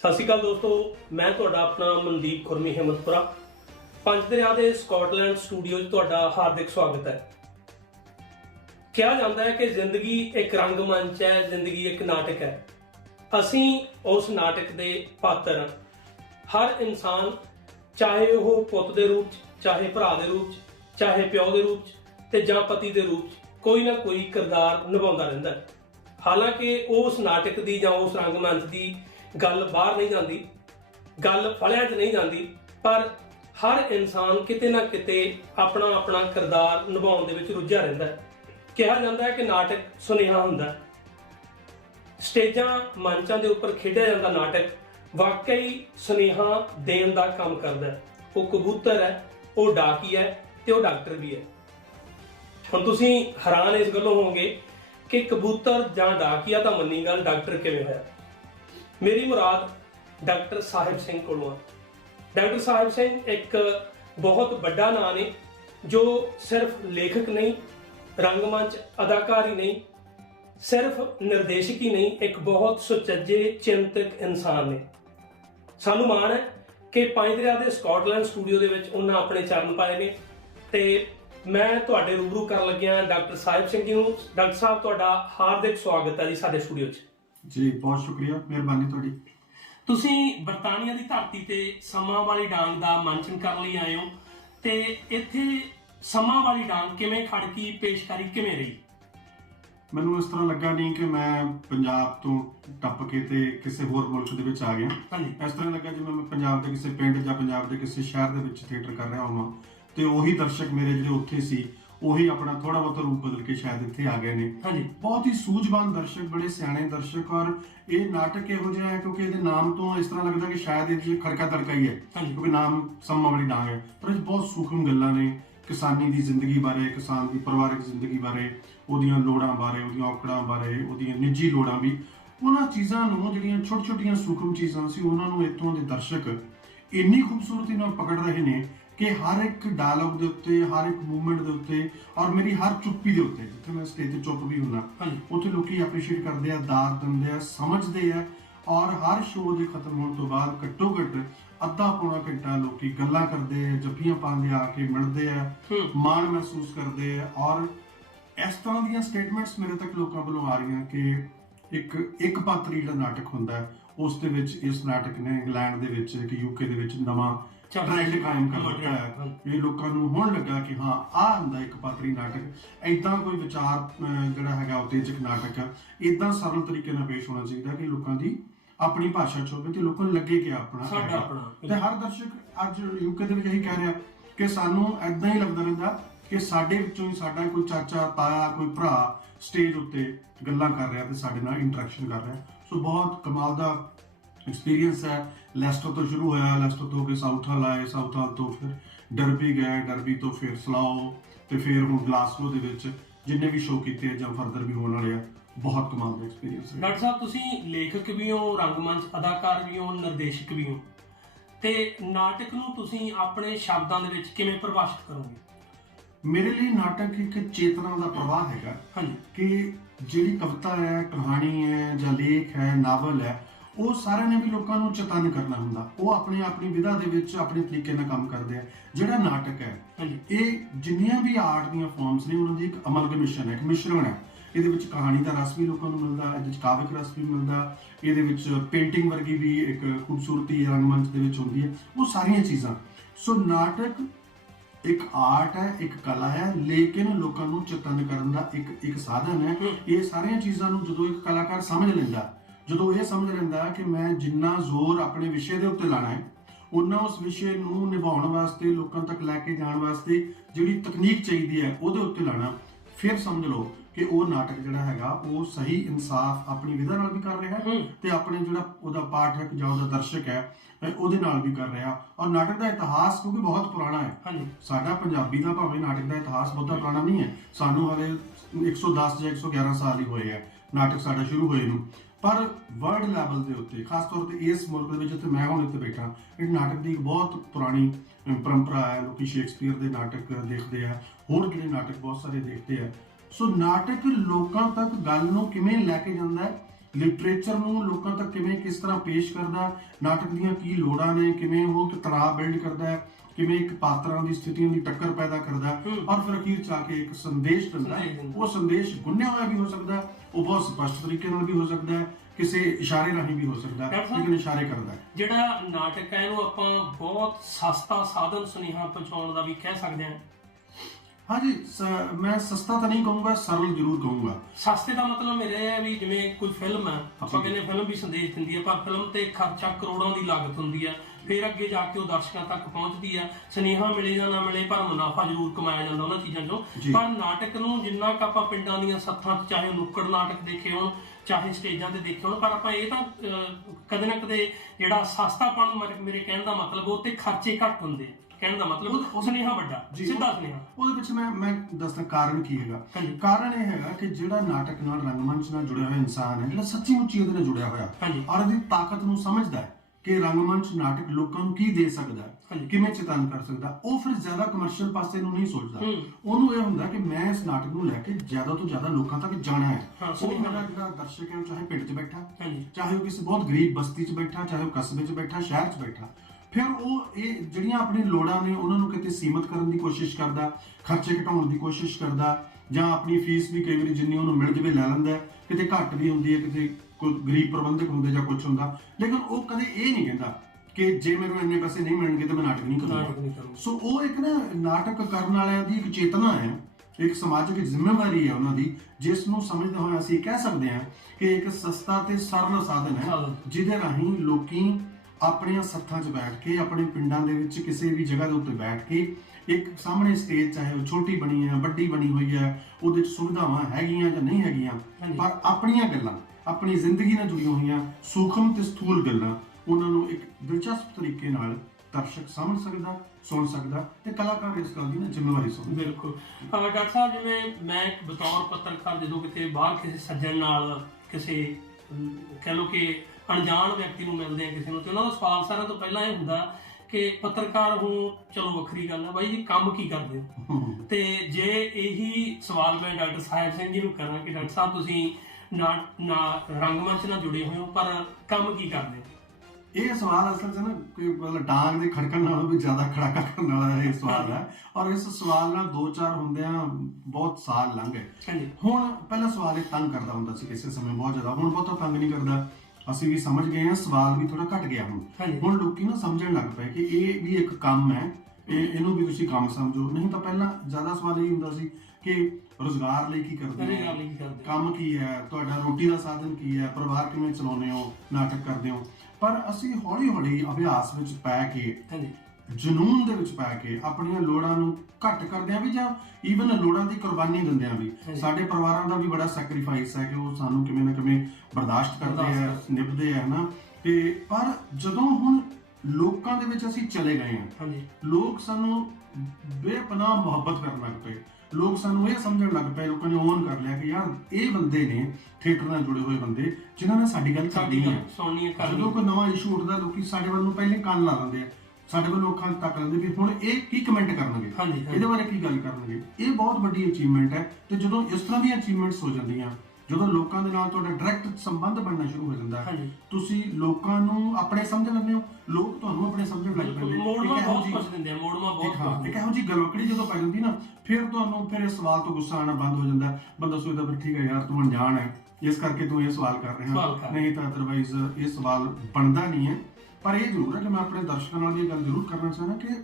ਸਤਿ ਸ਼੍ਰੀ ਅਕਾਲ ਦੋਸਤੋ, ਮੈਂ ਤੁਹਾਡਾ ਆਪਣਾ ਮਨਦੀਪ ਖੁਰਮੀ ਹਿੰਮਤਪੁਰਾ ਪੰਜ ਦਰਿਆ ਦੇ ਸਕਾਟਲੈਂਡ ਸਟੂਡੀਓ 'ਚ ਤੁਹਾਡਾ ਹਾਰਦਿਕ ਸਵਾਗਤ ਹੈ। ਕਿਹਾ ਜਾਂਦਾ ਹੈ ਕਿ ਜ਼ਿੰਦਗੀ ਇੱਕ ਰੰਗਮੰਚ ਹੈ, ਜ਼ਿੰਦਗੀ ਇੱਕ ਨਾਟਕ ਹੈ। ਅਸੀਂ ਉਸ ਨਾਟਕ ਦੇ ਪਾਤਰ ਹਾਂ। ਹਰ ਇਨਸਾਨ, ਚਾਹੇ ਉਹ ਪੁੱਤ ਦੇ ਰੂਪ 'ਚ, ਚਾਹੇ ਭਰਾ ਦੇ ਰੂਪ 'ਚ, ਚਾਹੇ ਪਿਓ ਦੇ ਰੂਪ 'ਚ ਤੇ ਜਾਂ ਪਤੀ ਦੇ ਰੂਪ 'ਚ ਕੋਈ ਨਾ ਕੋਈ ਕਿਰਦਾਰ ਨਿਭਾਉਂਦਾ ਰਹਿੰਦਾ ਹੈ। ਹਾਲਾਂਕਿ ਉਸ ਨਾਟਕ ਦੀ ਜਾਂ ਉਸ ਰੰਗਮੰਚ ਦੀ ਗੱਲ ਬਾਹਰ ਨਹੀਂ ਜਾਂਦੀ, ਗੱਲ ਫਲਿਆਂ 'ਚ ਨਹੀਂ ਜਾਂਦੀ, ਪਰ ਹਰ ਇਨਸਾਨ ਕਿਤੇ ਨਾ ਕਿਤੇ ਆਪਣਾ ਆਪਣਾ ਕਿਰਦਾਰ ਨਿਭਾਉਣ ਦੇ ਵਿੱਚ ਰੁੱਝਿਆ ਰਹਿੰਦਾ ਹੈ। ਕਿਹਾ ਜਾਂਦਾ ਹੈ ਕਿ ਨਾਟਕ ਸੁਨੇਹਾ ਹੁੰਦਾ ਹੈ। ਸਟੇਜਾਂ ਮੰਚਾਂ ਦੇ ਉੱਪਰ ਖੇਡਿਆ ਜਾਂਦਾ ਨਾਟਕ ਵਾਕਈ ਸੁਨੇਹਾ ਦੇਣ ਦਾ ਕੰਮ ਕਰਦਾ ਹੈ। ਉਹ ਕਬੂਤਰ ਹੈ, ਉਹ ਡਾਕੀ ਹੈ ਤੇ ਉਹ ਡਾਕਟਰ ਵੀ ਹੈ। ਹੁਣ ਤੁਸੀਂ ਹੈਰਾਨ ਇਸ ਗੱਲੋਂ ਹੋਵੋਗੇ ਕਿ ਕਬੂਤਰ ਜਾਂ ਡਾਕੀਆ ਤਾਂ ਮੰਨੀ ਗੱਲ, ਡਾਕਟਰ ਕਿਵੇਂ ਹੋਇਆ। ਮੇਰੀ ਮੁਰਾਦ ਡਾਕਟਰ ਸਾਹਿਬ ਸਿੰਘ ਕੋਲੋਂ ਆ। ਡਾਕਟਰ ਸਾਹਿਬ ਸਿੰਘ ਇੱਕ ਬਹੁਤ ਵੱਡਾ ਨਾਂ ਨੇ, ਜੋ ਸਿਰਫ ਲੇਖਕ ਨਹੀਂ, ਰੰਗਮੰਚ ਅਦਾਕਾਰ ਹੀ ਨਹੀਂ, ਸਿਰਫ ਨਿਰਦੇਸ਼ਕ ਹੀ ਨਹੀਂ, ਇੱਕ ਬਹੁਤ ਸੁਚੱਜੇ ਚਿੰਤਕ ਇਨਸਾਨ ਨੇ। ਸਾਨੂੰ ਮਾਣ ਹੈ ਕਿ ਪੰਜ ਦਰਿਆ ਦੇ ਸਕਾਟਲੈਂਡ ਸਟੂਡੀਓ ਦੇ ਵਿੱਚ ਉਹਨਾਂ ਆਪਣੇ ਚਰਨ ਪਾਏ ਨੇ ਤੇ ਮੈਂ ਤੁਹਾਡੇ ਰੂਬਰੂ ਕਰਨ ਲੱਗਿਆ ਡਾਕਟਰ ਸਾਹਿਬ ਸਿੰਘ ਜੀ ਨੂੰ। ਡਾਕਟਰ ਸਾਹਿਬ, ਤੁਹਾਡਾ ਹਾਰਦਿਕ ਸਵਾਗਤ ਹੈ ਜੀ ਸਾਡੇ ਸਟੂਡੀਓ 'ਚ। ਜੀ ਬਹੁਤ ਸ਼ੁਕਰੀਆ, ਮਿਹਰਬਾਨੀ ਤੁਹਾਡੀ। ਤੁਸੀਂ ਬਰਤਾਨੀਆ ਦੀ ਧਰਤੀ ਤੇ ਸਮਾਂ ਵਾਲੀ ਡਾਂਗ ਦਾ ਮੰਚਨ ਕਰਨ ਲਈ ਆਏ ਹੋ ਤੇ ਇੱਥੇ ਸਮਾਂ ਵਾਲੀ ਡਾਂਗ ਕਿਵੇਂ ਖੜਕੀ, ਪੇਸ਼ਕਾਰੀ ਕਿਵੇਂ ਰਹੀ? ਮੈਨੂੰ ਇਸ ਤਰ੍ਹਾਂ ਲੱਗਾ ਨਹੀਂ ਕਿ ਮੈਂ ਪੰਜਾਬ ਤੋਂ ਟੱਪ ਕੇ ਤੇ ਕਿਸੇ ਹੋਰ ਮੁਲਕ ਦੇ ਵਿੱਚ ਆ ਗਿਆ। ਇਸ ਤਰ੍ਹਾਂ ਲੱਗਾ ਜਿਵੇਂ ਮੈਂ ਪੰਜਾਬ ਦੇ ਕਿਸੇ ਪਿੰਡ ਜਾਂ ਪੰਜਾਬ ਦੇ ਕਿਸੇ ਸ਼ਹਿਰ ਦੇ ਵਿੱਚ ਥੀਏਟਰ ਕਰ ਰਿਹਾ ਹਾਂ ਤੇ ਉਹੀ ਦਰਸ਼ਕ ਮੇਰੇ ਜਿਹੜੇ ਉੱਥੇ ਸੀ ਉਹੀ ਆਪਣਾ ਥੋੜਾ ਬਹੁਤਾ ਰੂਪ ਬਦਲ ਕੇ ਸ਼ਾਇਦ ਇੱਥੇ ਆ ਗਏ ਨੇ। ਬਹੁਤ ਹੀ ਸੂਝਵਾਨ ਦਰਸ਼ਕ, ਬੜੇ ਸਿਆਣੇ ਦਰਸ਼ਕ। ਔਰ ਇਹ ਨਾਟਕ ਇਹੋ ਜਿਹਾ ਹੈ ਕਿਉਂਕਿ ਇਹਦੇ ਨਾਮ ਤੋਂ ਇਸ ਤਰ੍ਹਾਂ ਲੱਗਦਾ ਕਿ ਸ਼ਾਇਦ ਇਹ ਖੜਕਾ ਤੜਕਾ ਹੀ ਹੈ, ਕਿਉਂਕਿ ਨਾਮ ਸਮਾਂ ਵਾਲੀ ਡਾਂਗ ਹੈ, ਪਰ ਇਹ ਬਹੁਤ ਸੂਖਮ ਗੱਲਾਂ ਨੇ। ਕਿਸਾਨੀ ਦੀ ਜ਼ਿੰਦਗੀ ਬਾਰੇ, ਕਿਸਾਨ ਦੀ ਪਰਿਵਾਰਕ ਜ਼ਿੰਦਗੀ ਬਾਰੇ, ਉਹਦੀਆਂ ਲੋੜਾਂ ਬਾਰੇ, ਉਹਦੀਆਂ ਔਕੜਾਂ ਬਾਰੇ, ਉਹਦੀਆਂ ਨਿੱਜੀ ਲੋੜਾਂ ਵੀ, ਉਹਨਾਂ ਚੀਜ਼ਾਂ ਨੂੰ ਜਿਹੜੀਆਂ ਛੋਟੀਆਂ ਸੂਖਮ ਚੀਜ਼ਾਂ ਸੀ ਉਹਨਾਂ ਨੂੰ ਇੱਥੋਂ ਦੇ ਦਰਸ਼ਕ ਇੰਨੀ ਖੂਬਸੂਰਤੀ ਨਾਲ ਪਕੜ ਰਹੇ ਨੇ ਕਿ ਹਰ ਇੱਕ ਡਾਇਲੌਗ ਦੇ ਉੱਤੇ, ਹਰ ਇੱਕ ਮੂਵਮੈਂਟ ਦੇ ਉੱਤੇ ਔਰ ਮੇਰੀ ਹਰ ਚੁੱਪੀ ਦੇ ਉੱਤੇ, ਜਿੱਥੇ ਮੈਂ ਸਟੇਜ ਤੇ ਚੁੱਪ ਵੀ ਹੁੰਦਾ ਉੱਥੇ ਲੋਕੀ ਐਪਰੀਸ਼ੀਏਟ ਕਰਦੇ ਆ, ਦਾਦ ਦਿੰਦੇ ਆ, ਸਮਝਦੇ ਆ। ਔਰ ਹਰ ਸ਼ੋਅ ਦੇ ਖਤਮ ਹੋਣ ਤੋਂ ਬਾਅਦ ਘੱਟੋ ਘੱਟ ਅੱਧਾ ਪੌਣਾ ਘੰਟਾ ਲੋਕੀ ਗੱਲਾਂ ਕਰਦੇ ਆ, ਜੱਫੀਆਂ ਪਾਉਂਦੇ ਆ ਕੇ ਮਿਲਦੇ ਆ, ਮਾਣ ਮਹਿਸੂਸ ਕਰਦੇ ਆ। ਔਰ ਇਸ ਤਰ੍ਹਾਂ ਦੀਆਂ ਸਟੇਟਮੈਂਟਸ ਮੇਰੇ ਤੱਕ ਲੋਕਾਂ ਵੱਲੋਂ ਆ ਰਹੀਆਂ ਕਿ ਇੱਕ ਪਾਤਰੀ ਜਿਹੜਾ ਨਾਟਕ ਹੁੰਦਾ ਉਸ ਦੇ ਵਿੱਚ ਇਸ ਨਾਟਕ ਨੇ ਇੰਗਲੈਂਡ ਦੇ ਵਿੱਚ, ਕਿ ਯੂਕੇ ਦੇ ਵਿੱਚ ਨਵਾਂ ਟ੍ਰੈਂਡ ਕਾਇਮ ਕਰ ਦਿੱਤਾ ਹੈ। ਇਹ ਲੋਕਾਂ ਨੂੰ ਹੁਣ ਲੱਗਾ ਕਿ ਹਾਂ, ਆਹ ਹੁੰਦਾ ਇੱਕ ਪਾਤਰੀ ਨਾਟਕ, ਏਦਾਂ ਕੋਈ ਵਿਚਾਰ ਜਿਹੜਾ ਹੈਗਾ ਉਤੇਜਕ ਨਾਟਕ ਏਦਾਂ ਸਰਲ ਤਰੀਕੇ ਨਾਲ ਪੇਸ਼ ਹੋਣਾ ਚਾਹੀਦਾ ਕਿ ਲੋਕਾਂ ਦੀ ਆਪਣੀ ਭਾਸ਼ਾ ਚ ਹੋਵੇ ਤੇ ਲੋਕਾਂ ਨੂੰ ਲੱਗੇ ਕਿ ਆਪਣਾ। ਤੇ ਹਰ ਦਰਸ਼ਕ ਅੱਜ ਯੂਕੇ ਦੇ ਵਿੱਚ ਇਹੀ ਕਹਿ ਰਿਹਾ ਕਿ ਸਾਨੂੰ ਏਦਾਂ ਹੀ ਲੱਗਦਾ ਰਹਿੰਦਾ ਕਿ ਸਾਡੇ ਵਿੱਚੋਂ ਹੀ ਸਾਡਾ ਕੋਈ ਚਾਚਾ, ਤਾਇਆ, ਕੋਈ ਭਰਾ ਸਟੇਜ ਉੱਤੇ ਗੱਲਾਂ ਕਰ ਰਿਹਾ ਤੇ ਸਾਡੇ ਨਾਲ ਇੰਟਰੈਕਸ਼ਨ ਕਰ ਰਿਹਾ। ਸੋ ਬਹੁਤ ਕਮਾਲ ਦਾ ਐਕਸਪੀਰੀਅੰਸ ਹੈ। ਲੈਸਟਰ ਤੋਂ ਸ਼ੁਰੂ ਹੋਇਆ, ਲੈਸਟਰ ਤੋਂ ਕੇ ਸਾਊਥ ਹਾਲ ਆਏ, ਸਾਊਥ ਹਾਲ ਤੋਂ ਫਿਰ ਡਰਬੀ ਗਏ, ਡਰਬੀ ਤੋਂ ਫਿਰ ਸਲਾਓ ਤੇ ਫਿਰ ਹੁਣ ਗਲਾਸਗੋ ਦੇ ਵਿੱਚ ਜਿੰਨੇ ਵੀ ਸ਼ੋਅ ਕੀਤੇ ਜਾਂ ਫਰਦਰ ਵੀ ਹੋਣ ਵਾਲੇ ਆ। ਬਹੁਤ ਕਮਾਲ ਦਾ ਐਕਸਪੀਰੀਅੰਸ ਹੈ। ਡਾਕਟਰ ਸਾਹਿਬ, ਤੁਸੀਂ ਲੇਖਕ ਵੀ ਹੋ, ਰੰਗਮੰਚ ਅਦਾਕਾਰ ਵੀ ਹੋ, ਨਿਰਦੇਸ਼ਕ ਵੀ ਹੋ, ਤੇ ਨਾਟਕ ਨੂੰ ਤੁਸੀਂ ਆਪਣੇ ਸ਼ਬਦਾਂ ਦੇ ਵਿੱਚ ਕਿਵੇਂ ਪਰਿਭਾਸ਼ਿਤ ਕਰੋਗੇ? ਮੇਰੇ ਲਈ ਨਾਟਕ ਇੱਕ ਚੇਤਨਾ ਦਾ ਪ੍ਰਵਾਹ ਹੈਗਾ ਕਿ ਜਿਹੜੀ ਕਵਿਤਾ ਹੈ, ਕਹਾਣੀ ਹੈ ਜਾਂ ਲੇਖ ਹੈ, ਨਾਵਲ ਹੈ, ਉਹ ਸਾਰਿਆਂ ਨੇ ਵੀ ਲੋਕਾਂ ਨੂੰ ਚੇਤਨ ਕਰਨਾ ਹੁੰਦਾ। ਉਹ ਆਪਣੀ ਵਿਧਾ ਦੇ ਵਿੱਚ ਆਪਣੇ ਤਰੀਕੇ ਨਾਲ ਕੰਮ ਕਰਦੇ ਆ। ਜਿਹੜਾ ਨਾਟਕ ਹੈ, ਇਹ ਜਿੰਨੀਆਂ ਵੀ ਆਰਟ ਦੀਆਂ ਫਾਰਮਸ ਨੇ ਉਹਨਾਂ ਦੀ ਇੱਕ ਅਮਲਗਮੇਸ਼ਨ ਹੈ, ਇੱਕ ਮਿਸ਼ਰਣ ਹੈ। ਇਹਦੇ ਵਿੱਚ ਕਹਾਣੀ ਦਾ ਰਸ ਵੀ ਲੋਕਾਂ ਨੂੰ ਮਿਲਦਾ, ਇਹਦੇ ਵਿੱਚ ਕਾਵਿਕ ਰਸ ਵੀ ਮਿਲਦਾ, ਇਹਦੇ ਵਿੱਚ ਪੇਂਟਿੰਗ ਵਰਗੀ ਵੀ ਇੱਕ ਖੂਬਸੂਰਤੀ ਰੰਗਮੰਚ ਦੇ ਵਿੱਚ ਹੁੰਦੀ ਹੈ, ਉਹ ਸਾਰੀਆਂ ਚੀਜ਼ਾਂ। ਸੋ ਨਾਟਕ ਇੱਕ ਆਰਟ ਹੈ, ਇੱਕ ਕਲਾ ਹੈ, ਲੇਕਿਨ ਲੋਕਾਂ ਨੂੰ ਚੇਤਨ ਕਰਨ ਦਾ ਇੱਕ ਸਾਧਨ ਹੈ। ਇਹ ਸਾਰੀਆਂ ਚੀਜ਼ਾਂ ਨੂੰ ਜਦੋਂ ਇੱਕ ਕਲਾਕਾਰ ਸਮਝ ਲੈਂਦਾ, ਜਦੋਂ ਇਹ ਸਮਝ ਲੈਂਦਾ ਕਿ ਮੈਂ ਜਿੰਨਾ ਜ਼ੋਰ ਆਪਣੇ ਵਿਸ਼ੇ ਦੇ ਉੱਤੇ ਲਾਣਾ ਹੈ, ਉਹਨਾਂ ਉਸ ਵਿਸ਼ੇ ਨੂੰ ਨਿਭਾਉਣ ਵਾਸਤੇ, ਲੋਕਾਂ ਤੱਕ ਲੈ ਕੇ ਜਾਣ ਵਾਸਤੇ ਜਿਹੜੀ ਤਕਨੀਕ ਚਾਹੀਦੀ ਹੈ ਉਹਦੇ ਉੱਤੇ ਲਾਣਾ, ਫਿਰ ਸਮਝ ਲਓ ਕਿ ਉਹ ਨਾਟਕ ਜਿਹੜਾ ਹੈਗਾ ਉਹ ਸਹੀ ਇਨਸਾਫ ਆਪਣੀ ਵਿਧਾ ਨਾਲ ਵੀ ਕਰ ਰਿਹਾ ਤੇ ਆਪਣੇ ਜਿਹੜਾ ਉਹਦਾ ਪਾਠਕ ਜਾਂ ਉਹਦਾ ਦਰਸ਼ਕ ਹੈ ਉਹਦੇ ਨਾਲ ਵੀ ਕਰ ਰਿਹਾ। ਔਰ ਨਾਟਕ ਦਾ ਇਤਿਹਾਸ ਕਿਉਂਕਿ ਬਹੁਤ ਪੁਰਾਣਾ ਹੈ। ਸਾਡਾ ਪੰਜਾਬੀ ਦਾ ਭਾਵੇਂ ਨਾਟਕ ਦਾ ਇਤਿਹਾਸ ਬਹੁਤਾ ਪੁਰਾਣਾ ਨਹੀਂ ਹੈ, ਸਾਨੂੰ ਹਾਲੇ 110 ਜਾਂ 111 ਸਾਲ ਹੀ ਹੋਏ ਹੈ ਨਾਟਕ ਸਾਡਾ ਸ਼ੁਰੂ ਹੋਏ ਨੂੰ। ਪਰ ਵਰਲਡ ਲੈਵਲ ਦੇ ਉੱਤੇ, ਖਾਸ ਤੌਰ ਤੇ ਇਸ ਮੁਲਕ ਦੇ ਵਿੱਚ ਜਿੱਥੇ ਮੈਂ ਹੁਣ ਇੱਥੇ ਬੈਠਾ, ਇਹ ਨਾਟਕ ਦੀ ਬਹੁਤ ਪੁਰਾਣੀ ਪਰੰਪਰਾ ਹੈ। ਲੋਕੀ ਸ਼ੇਕਸਪੀਅਰ ਦੇ ਨਾਟਕ ਦੇਖਦੇ ਆ, ਹੋਰ ਜਿਹੜੇ ਨਾਟਕ ਬਹੁਤ ਸਾਰੇ ਦੇਖਦੇ ਆ। ਸੋ ਨਾਟਕ ਲੋਕਾਂ ਤੱਕ ਗੱਲ ਨੂੰ ਕਿਵੇਂ ਲੈ ਕੇ ਜਾਂਦਾ ਹੈ ਲਿਟਰੇਚਰ ਨੂੰ ਲੋਕਾਂ ਤੱਕ ਕਿਸ ਤਰ੍ਹਾਂ ਪੇਸ਼ ਕਰਦਾ, ਨਾਟਕ ਦੀਆਂ ਕੀ ਲੋੜਾਂ ਨੇ, ਕਿਵੇਂ ਉਹ ਇੱਕ ਤਣਾਅ ਬਿਲਡ ਕਰਦਾ ਹੈ, ਕਿਵੇਂ ਇੱਕ ਪਾਤਰਾਂ ਦੀ ਸਥਿਤੀਆਂ ਦੀ ਟੱਕਰ ਪੈਦਾ ਕਰਦਾ, ਔਰ ਫਿਰ ਅਖੀਰ ਚ ਆ ਕੇ ਇੱਕ ਸੰਦੇਸ਼ ਦਿੰਦਾ। ਉਹ ਸੰਦੇਸ਼ ਗੁੰਨਿਆ ਹੋਇਆ ਵੀ ਹੋ ਸਕਦਾ, ਉਹ ਬਹੁਤ ਸਪਸ਼ਟ ਤਰੀਕੇ ਨਾਲ ਵੀ ਹੋ ਸਕਦਾ, ਕਿਸੇ ਇਸ਼ਾਰੇ ਰਾਹੀਂ ਵੀ ਹੋ ਸਕਦਾ, ਲੇਕਿਨ ਇਸ਼ਾਰੇ ਕਰਦਾ। ਜਿਹੜਾ ਨਾਟਕ ਹੈ ਇਹਨੂੰ ਆਪਾਂ ਬਹੁਤ ਸਸਤਾ ਸਾਧਨ ਸੁਨੇਹਾ ਪਹੁੰਚਾਉਣ ਦਾ ਵੀ ਕਹਿ ਸਕਦੇ ਹਾਂ। ਹਾਂਜੀ, ਮੈਂ ਸਸਤਾ ਤਾਂ ਨਹੀਂ ਕਹੂੰਗਾ, ਸਰਲ ਜ਼ਰੂਰ ਕਹੂੰਗਾ। ਸਸਤੇ ਦਾ ਮਤਲਬ ਮੇਰੇ ਹੈ ਵੀ ਜਿਵੇਂ ਕੋਈ ਫਿਲਮ ਹੈ, ਆਪਾਂ ਕਹਿੰਦੇ ਫਿਲਮ ਵੀ ਸੰਦੇਸ਼ ਦਿੰਦੀ ਹੈ, ਪਰ ਫਿਲਮ ਤੇ ਖਰਚਾ ਕਰੋੜਾਂ ਦੀ ਲਾਗਤ ਹੁੰਦੀ ਹੈ, ਫਿਰ ਅੱਗੇ ਜਾ ਕੇ ਉਹ ਦਰਸ਼ਕਾਂ ਤੱਕ ਪਹੁੰਚਦੀ ਹੈ, ਸੁਨੇਹਾ ਮਿਲੇ ਜਾਂ ਨਾ ਮਿਲੇ, ਪਰ ਮੁਨਾਫਾ ਜ਼ਰੂਰ ਕਮਾਇਆ ਜਾਂਦਾ ਉਹਨਾਂ ਚੀਜ਼ਾਂ ਚੋਂ। ਪਰ ਨਾਟਕ ਨੂੰ ਜਿੰਨਾ ਕੁ ਆਪਾਂ ਪਿੰਡਾਂ ਦੀਆਂ ਸੱਥਾਂ 'ਚ ਚਾਹੇ ਨੁੱਕੜ ਨਾਟਕ ਦੇਖੇ ਹੋਣ, ਚਾਹੇ ਸਟੇਜਾਂ ਤੇ ਦੇਖੇ ਹੋਣ, ਪਰ ਆਪਾਂ ਇਹ ਤਾਂ ਕਦੇ ਨਾ ਕਦੇ ਜਿਹੜਾ ਸਸਤਾਪਣ, ਮੇਰੇ ਕਹਿਣ ਦਾ ਮਤਲਬ ਉਹ ਤੇ ਖਰਚੇ ਘੱਟ ਹੁੰਦੇ, ਕਹਿਣ ਦਾ ਮਤਲਬ ਸੁਨੇਹਾ ਵੱਡਾ, ਸਿੱਧਾ ਸੁਨੇਹਾ। ਉਹਦੇ ਵਿੱਚ ਮੈਂ ਦੱਸਦਾ ਕਾਰਨ ਕੀ ਹੈਗਾ। ਕਾਰਨ ਇਹ ਹੈਗਾ ਕਿ ਜਿਹੜਾ ਨਾਟਕ ਨਾਲ, ਰੰਗਮੰਚ ਨਾਲ ਜੁੜਿਆ ਹੋਇਆ ਇਨਸਾਨ ਹੈ, ਜਿਹੜਾ ਸੱਚੀ ਮੁੱਚੀ ਉਹਦੇ ਨਾਲ ਜੁੜਿਆ ਹੋਇਆ ਔਰ ਉਹਦੀ ਤਾਕਤ ਨੂੰ ਸਮਝਦਾ ਹੈ ਕਿ ਰੰਗਮੰਚ ਨਾਟਕ ਲੋਕਾਂ ਨੂੰ ਕੀ ਦੇ ਸਕਦਾ ਹੈ, ਕਿਵੇਂ ਚੇਤਨ ਕਰ ਸਕਦਾ, ਉਹ ਫਿਰ ਜ਼ਿਆਦਾ ਕਮਰਸ਼ੀਅਲ ਪਾਸੇ ਨੂੰ ਨਹੀਂ ਸੋਚਦਾ। ਉਹਨੂੰ ਇਹ ਹੁੰਦਾ ਕਿ ਮੈਂ ਇਸ ਨਾਟਕ ਨੂੰ ਲੈ ਕੇ ਜ਼ਿਆਦਾ ਤੋਂ ਜ਼ਿਆਦਾ ਲੋਕਾਂ ਤੱਕ ਜਾਣਾ ਹੈ। ਉਹ ਮੇਰਾ ਜਿਹੜਾ ਦਰਸ਼ਕ ਹੈ, ਚਾਹੇ ਪਿੰਡ 'ਚ ਬੈਠਾ, ਚਾਹੇ ਉਹ ਕਿਸੇ ਬਹੁਤ ਗਰੀਬ ਬਸਤੀ 'ਚ ਬੈਠਾ, ਚਾਹੇ ਉਹ ਕਸਬੇ 'ਚ ਬੈਠਾ, ਸ਼ਹਿਰ 'ਚ ਬੈਠਾ, ਫਿਰ ਉਹ ਇਹ ਜਿਹੜੀਆਂ ਆਪਣੀ ਲੋੜਾਂ ਨੇ ਉਹਨਾਂ ਨੂੰ ਕਿਤੇ ਸੀਮਤ ਕਰਨ ਦੀ ਕੋਸ਼ਿਸ਼ ਕਰਦਾ, ਖਰਚੇ ਘਟਾਉਣ ਦੀ ਕੋਸ਼ਿਸ਼ ਕਰਦਾ, ਜਾਂ ਆਪਣੀ ਫੀਸ ਵੀ ਕਈ ਵਾਰੀ ਜਿੰਨੀ ਉਹਨੂੰ ਮਿਲ ਜਵੇ ਲੈ ਲੈਂਦਾ, ਕਿਤੇ ਘੱਟ ਵੀ ਹੁੰਦੀ ਹੈ, ਕਿਤੇ ਕੋਈ ਗਰੀਬ ਪ੍ਰਬੰਧਕ ਹੁੰਦੇ ਜਾਂ ਕੁਝ ਹੁੰਦਾ, ਲੇਕਿਨ ਉਹ ਕਦੇ ਇਹ ਨਹੀਂ ਕਹਿੰਦਾ ਕਿ ਜੇ ਮੈਨੂੰ ਇੰਨੇ ਪੈਸੇ ਨਹੀਂ ਮਿਲਣਗੇ ਤਾਂ ਮੈਂ ਨਾਟਕ ਨਹੀਂ ਕਰੂੰਗਾ। ਸੋ ਉਹ ਇੱਕ ਨਾ ਨਾਟਕ ਕਰਨ ਵਾਲਿਆਂ ਦੀ ਇੱਕ ਚੇਤਨਾ ਹੈ, ਇੱਕ ਸਮਾਜਿਕ ਜ਼ਿੰਮੇਵਾਰੀ ਹੈ ਉਹਨਾਂ ਦੀ, ਜਿਸ ਨੂੰ ਸਮਝਦੇ ਹੋਏ ਅਸੀਂ ਕਹਿ ਸਕਦੇ ਹਾਂ ਕਿ ਇੱਕ ਸਸਤਾ ਤੇ ਸਰਲ ਸਾਧਨ ਹੈ, ਜਿਹਦੇ ਰਾਹੀਂ ਲੋਕੀ ਆਪਣੀਆਂ ਸੱਥਾਂ 'ਚ ਬੈਠ ਕੇ, ਆਪਣੇ ਪਿੰਡਾਂ ਦੇ ਵਿੱਚ ਕਿਸੇ ਵੀ ਜਗ੍ਹਾ ਦੇ ਉੱਤੇ ਬੈਠ ਕੇ, ਇੱਕ ਸਾਹਮਣੇ ਸਟੇਜ ਚਾਹੇ ਉਹ ਛੋਟੀ ਬਣੀ ਹੈ, ਵੱਡੀ ਬਣੀ ਹੋਈ ਹੈ, ਉਹਦੇ 'ਚ ਸੁਵਿਧਾਵਾਂ ਹੈਗੀਆਂ ਜਾਂ ਨਹੀਂ ਹੈਗੀਆਂ, ਪਰ ਆਪਣੀਆਂ ਗੱਲਾਂ, ਆਪਣੀ ਜ਼ਿੰਦਗੀ ਨਾਲ ਜੁੜੀਆਂ ਹੋਈਆਂ ਸੂਖਮ ਤੇ ਸਥੂਲ ਗੱਲਾਂ, ਉਹਨਾਂ ਨੂੰ ਇੱਕ ਦਿਲਚਸਪ ਤਰੀਕੇ ਨਾਲ ਦਰਸ਼ਕ ਸਮਝ ਸਕਦਾ, ਸੁਣ ਸਕਦਾ, ਤੇ ਕਲਾਕਾਰ ਇਸ ਗੱਲ ਦੀ ਨਾ ਜ਼ਿੰਮੇਵਾਰੀ ਸਮਝਦਾ। ਬਿਲਕੁਲ। ਡਾਕਟਰ ਸਾਹਿਬ, ਜਿਵੇਂ ਮੈਂ ਬਤੌਰ ਪੱਤਰਕਾਰ ਜਦੋਂ ਕਿਤੇ ਬਾਹਰ ਕਿਸੇ ਸੱਜਣ ਨਾਲ, ਕਿਸੇ ਕਹਿ ਲਓ ਕਿ ਅਣਜਾਣ ਵਿਅਕਤੀ ਨੂੰ ਮਿਲਦੇ ਆ ਕਿਸੇ ਨੂੰ, ਤੇ ਉਹਨਾਂ ਦਾ ਸਵਾਲ ਸਾਰਿਆਂ ਤੋਂ ਪਹਿਲਾਂ ਇਹ ਹੁੰਦਾ ਕਿ ਪੱਤਰਕਾਰ ਹੋ, ਚਲੋ ਵੱਖਰੀ ਗੱਲ ਹੈ, ਬਾਈ ਜੀ ਕੰਮ ਕੀ ਕਰਦੇ ਹੋ? ਤੇ ਜੇ ਇਹੀ ਸਵਾਲ ਮੈਂ ਡਾਕਟਰ ਸਾਹਿਬ ਸਿੰਘ ਜੀ ਨੂੰ ਕਰਾਂ ਕਿ ਡਾਕਟਰ ਸਾਹਿਬ ਤੁਸੀਂ ਰੰਗਮੰਚ ਨਾਲ ਜੁੜੇ ਹੋਏ ਹੋ, ਪਰ ਕੰਮ ਕੀ ਕਰਦੇ ਹੋ? ਇਹ ਸਵਾਲ ਅਸਲ 'ਚ ਨਾ ਕੋਈ ਡਾਂਗ ਦੇ ਖੜਕਣ ਨਾਲੋਂ ਵੀ ਜ਼ਿਆਦਾ ਖੜਾਕਾ ਕਰਨ ਵਾਲਾ ਇਹ ਸਵਾਲ ਹੈ, ਔਰ ਇਸ ਸਵਾਲ ਨਾਲ 2-4 ਹੁੰਦਿਆਂ ਬਹੁਤ ਸਾਲ ਲੰਘ ਗਏ। ਹੁਣ ਪਹਿਲਾ ਸਵਾਲ ਇਹ ਤੰਗ ਕਰਦਾ ਹੁੰਦਾ ਸੀ ਕਿਸੇ ਸਮੇਂ ਬਹੁਤ ਜ਼ਿਆਦਾ, ਹੁਣ ਬਹੁਤਾ ਤੰਗ ਨਹੀਂ ਕਰਦਾ, ਅਸੀਂ ਵੀ ਸਮਝ ਗਏ ਹਾਂ, ਸਵਾਲ ਵੀ ਥੋੜਾ ਘਟ ਗਿਆ। ਹੁਣ ਲੋਕੀ ਨਾ ਸਮਝਣ ਲੱਗ ਪਏ ਕਿ ਇਹ ਵੀ ਇੱਕ ਕੰਮ ਹੈ, ਇਹਨੂੰ ਵੀ ਤੁਸੀਂ ਕੰਮ ਸਮਝੋ। ਨਹੀਂ ਤਾਂ ਪਹਿਲਾਂ ਜ਼ਿਆਦਾ ਸਵਾਲ ਇਹ ਹੁੰਦਾ ਸੀ ਕਿ ਰੁਜ਼ਗਾਰ ਲਈ ਕੀ ਕਰਦੇ ਹੋ, ਕੰਮ ਕੀ ਹੈ, ਤੁਹਾਡਾ ਰੋਟੀ ਦਾ ਸਾਧਨ ਕੀ ਹੈ, ਪਰਿਵਾਰ ਕਿਵੇਂ ਚਲਾਉਂਦੇ ਹੋ, ਨਾਟਕ ਕਰਦੇ ਹੋ। ਪਰ ਅਸੀਂ ਹੌਲੀ ਹੌਲੀ ਅਭਿਆਸ ਵਿੱਚ ਪੈ ਕੇ, ਜਨੂਨ ਦੇ ਵਿੱਚ ਪੈ ਕੇ, ਆਪਣੀਆਂ ਲੋੜਾਂ ਨੂੰ ਘੱਟ ਕਰਦਿਆਂ ਵੀ, ਜਾਂ ਈਵਨ ਲੋੜਾਂ ਦੀ ਕੁਰਬਾਨੀ ਦਿੰਦਿਆਂ ਵੀ, ਸਾਡੇ ਪਰਿਵਾਰਾਂ ਦਾ ਵੀ ਬੜਾ ਸੈਕਰੀਫਾਈਸ ਹੈ ਕਿ ਉਹ ਸਾਨੂੰ ਕਿਵੇਂ ਨਾ ਕਿਵੇਂ ਬਰਦਾਸ਼ਤ ਕਰਦੇ ਆ, ਨਿਭਦੇ ਆ, ਹਨਾ। ਤੇ ਪਰ ਜਦੋਂ ਹੁਣ ਲੋਕਾਂ ਦੇ ਵਿੱਚ ਅਸੀਂ ਚਲੇ ਗਏ ਹਾਂ, ਲੋਕ ਸਾਨੂੰ ਬੇਪਨਾਹ ਮੁਹੱਬਤ ਕਰਨ ਲੱਗ ਪਏ, ਲੋਕ ਸਾਨੂੰ ਇਹ ਸਮਝਣ ਲੱਗ ਪਏ, ਲੋਕਾਂ ਨੇ ਓਨ ਕਰ ਲਿਆ ਕਿ ਯਾਰ ਇਹ ਬੰਦੇ ਨੇ ਥੀਏਟਰ ਨਾਲ ਜੁੜੇ ਹੋਏ ਬੰਦੇ, ਜਿਨ੍ਹਾਂ ਨੇ ਸਾਡੀ ਗੱਲ ਕਰਨੀ ਹੈ। ਜਦੋਂ ਕੋਈ ਨਵਾਂ ਇਸ਼ੂ ਉੱਠਦਾ, ਲੋਕੀ ਸਾਡੇ ਵੱਲ ਨੂੰ ਪਹਿਲੇ ਕੰਨ ਲਾ ਲੈਂਦੇ ਆ, ਸਾਡੇ ਵੱਲੋਂ ਅੱਖਾਂ ਤੱਕ ਲੈਂਦੇ ਵੀ ਹੁਣ ਇਹ ਕੀ ਕਮੈਂਟ ਕਰਨਗੇ, ਇਹਦੇ ਬਾਰੇ ਕੀ ਗੱਲ ਕਰਨਗੇ। ਇਹ ਬਹੁਤ ਵੱਡੀ ਅਚੀਵਮੈਂਟ ਹੈ। ਤੇ ਜਦੋਂ ਇਸ ਤਰ੍ਹਾਂ ਦੀਆਂ ਅਚੀਵਮੈਂਟਸ ਹੋ ਜਾਂਦੀਆਂ, ਜਦੋਂ ਲੋਕਾਂ ਦੇ ਨਾਲ ਤੁਹਾਡਾ ਡਾਇਰੈਕਟ ਸੰਬੰਧ ਬਣਨਾ ਸ਼ੁਰੂ ਹੋ ਜਾਂਦਾ, ਤੁਸੀਂ ਲੋਕਾਂ ਨੂੰ ਆਪਣੇ ਸਮਝ ਲੈਂਦੇ ਹੋ, ਲੋਕ ਤੁਹਾਨੂੰ ਆਪਣੇ ਸਮਝਣ ਲੱਗ ਪੈਂਦੇ। ਇੱਕ ਇਹੋ ਜਿਹੀ ਗਲਵਕੜੀ ਜਦੋਂ ਪੈ ਜਾਂਦੀ ਨਾ, ਫਿਰ ਤੁਹਾਨੂੰ ਫਿਰ ਇਸ ਸਵਾਲ ਤੋਂ ਗੁੱਸਾ ਆਉਣਾ ਬੰਦ ਹੋ ਜਾਂਦਾ। ਬੰਦਾ ਸੋਚਦਾ ਫਿਰ ਠੀਕ ਹੈ ਯਾਰ, ਤੂੰ ਅਣਜਾਣ ਹੈ, ਇਸ ਕਰਕੇ ਤੂੰ ਇਹ ਸਵਾਲ ਕਰ ਰਿਹਾ, ਨਹੀਂ ਤਾਂ ਅਦਰਵਾਈਜ਼ ਇਹ ਸਵਾਲ ਬਣਦਾ ਨਹੀਂ ਹੈ। ਪਰ ਇਹ ਜ਼ਰੂਰ ਹੈ ਕਿ ਮੈਂ ਆਪਣੇ ਦਰਸ਼ਕਾਂ ਨਾਲ ਇਹ ਗੱਲ ਜ਼ਰੂਰ ਕਰਨਾ ਚਾਹੁੰਦਾ ਕਿ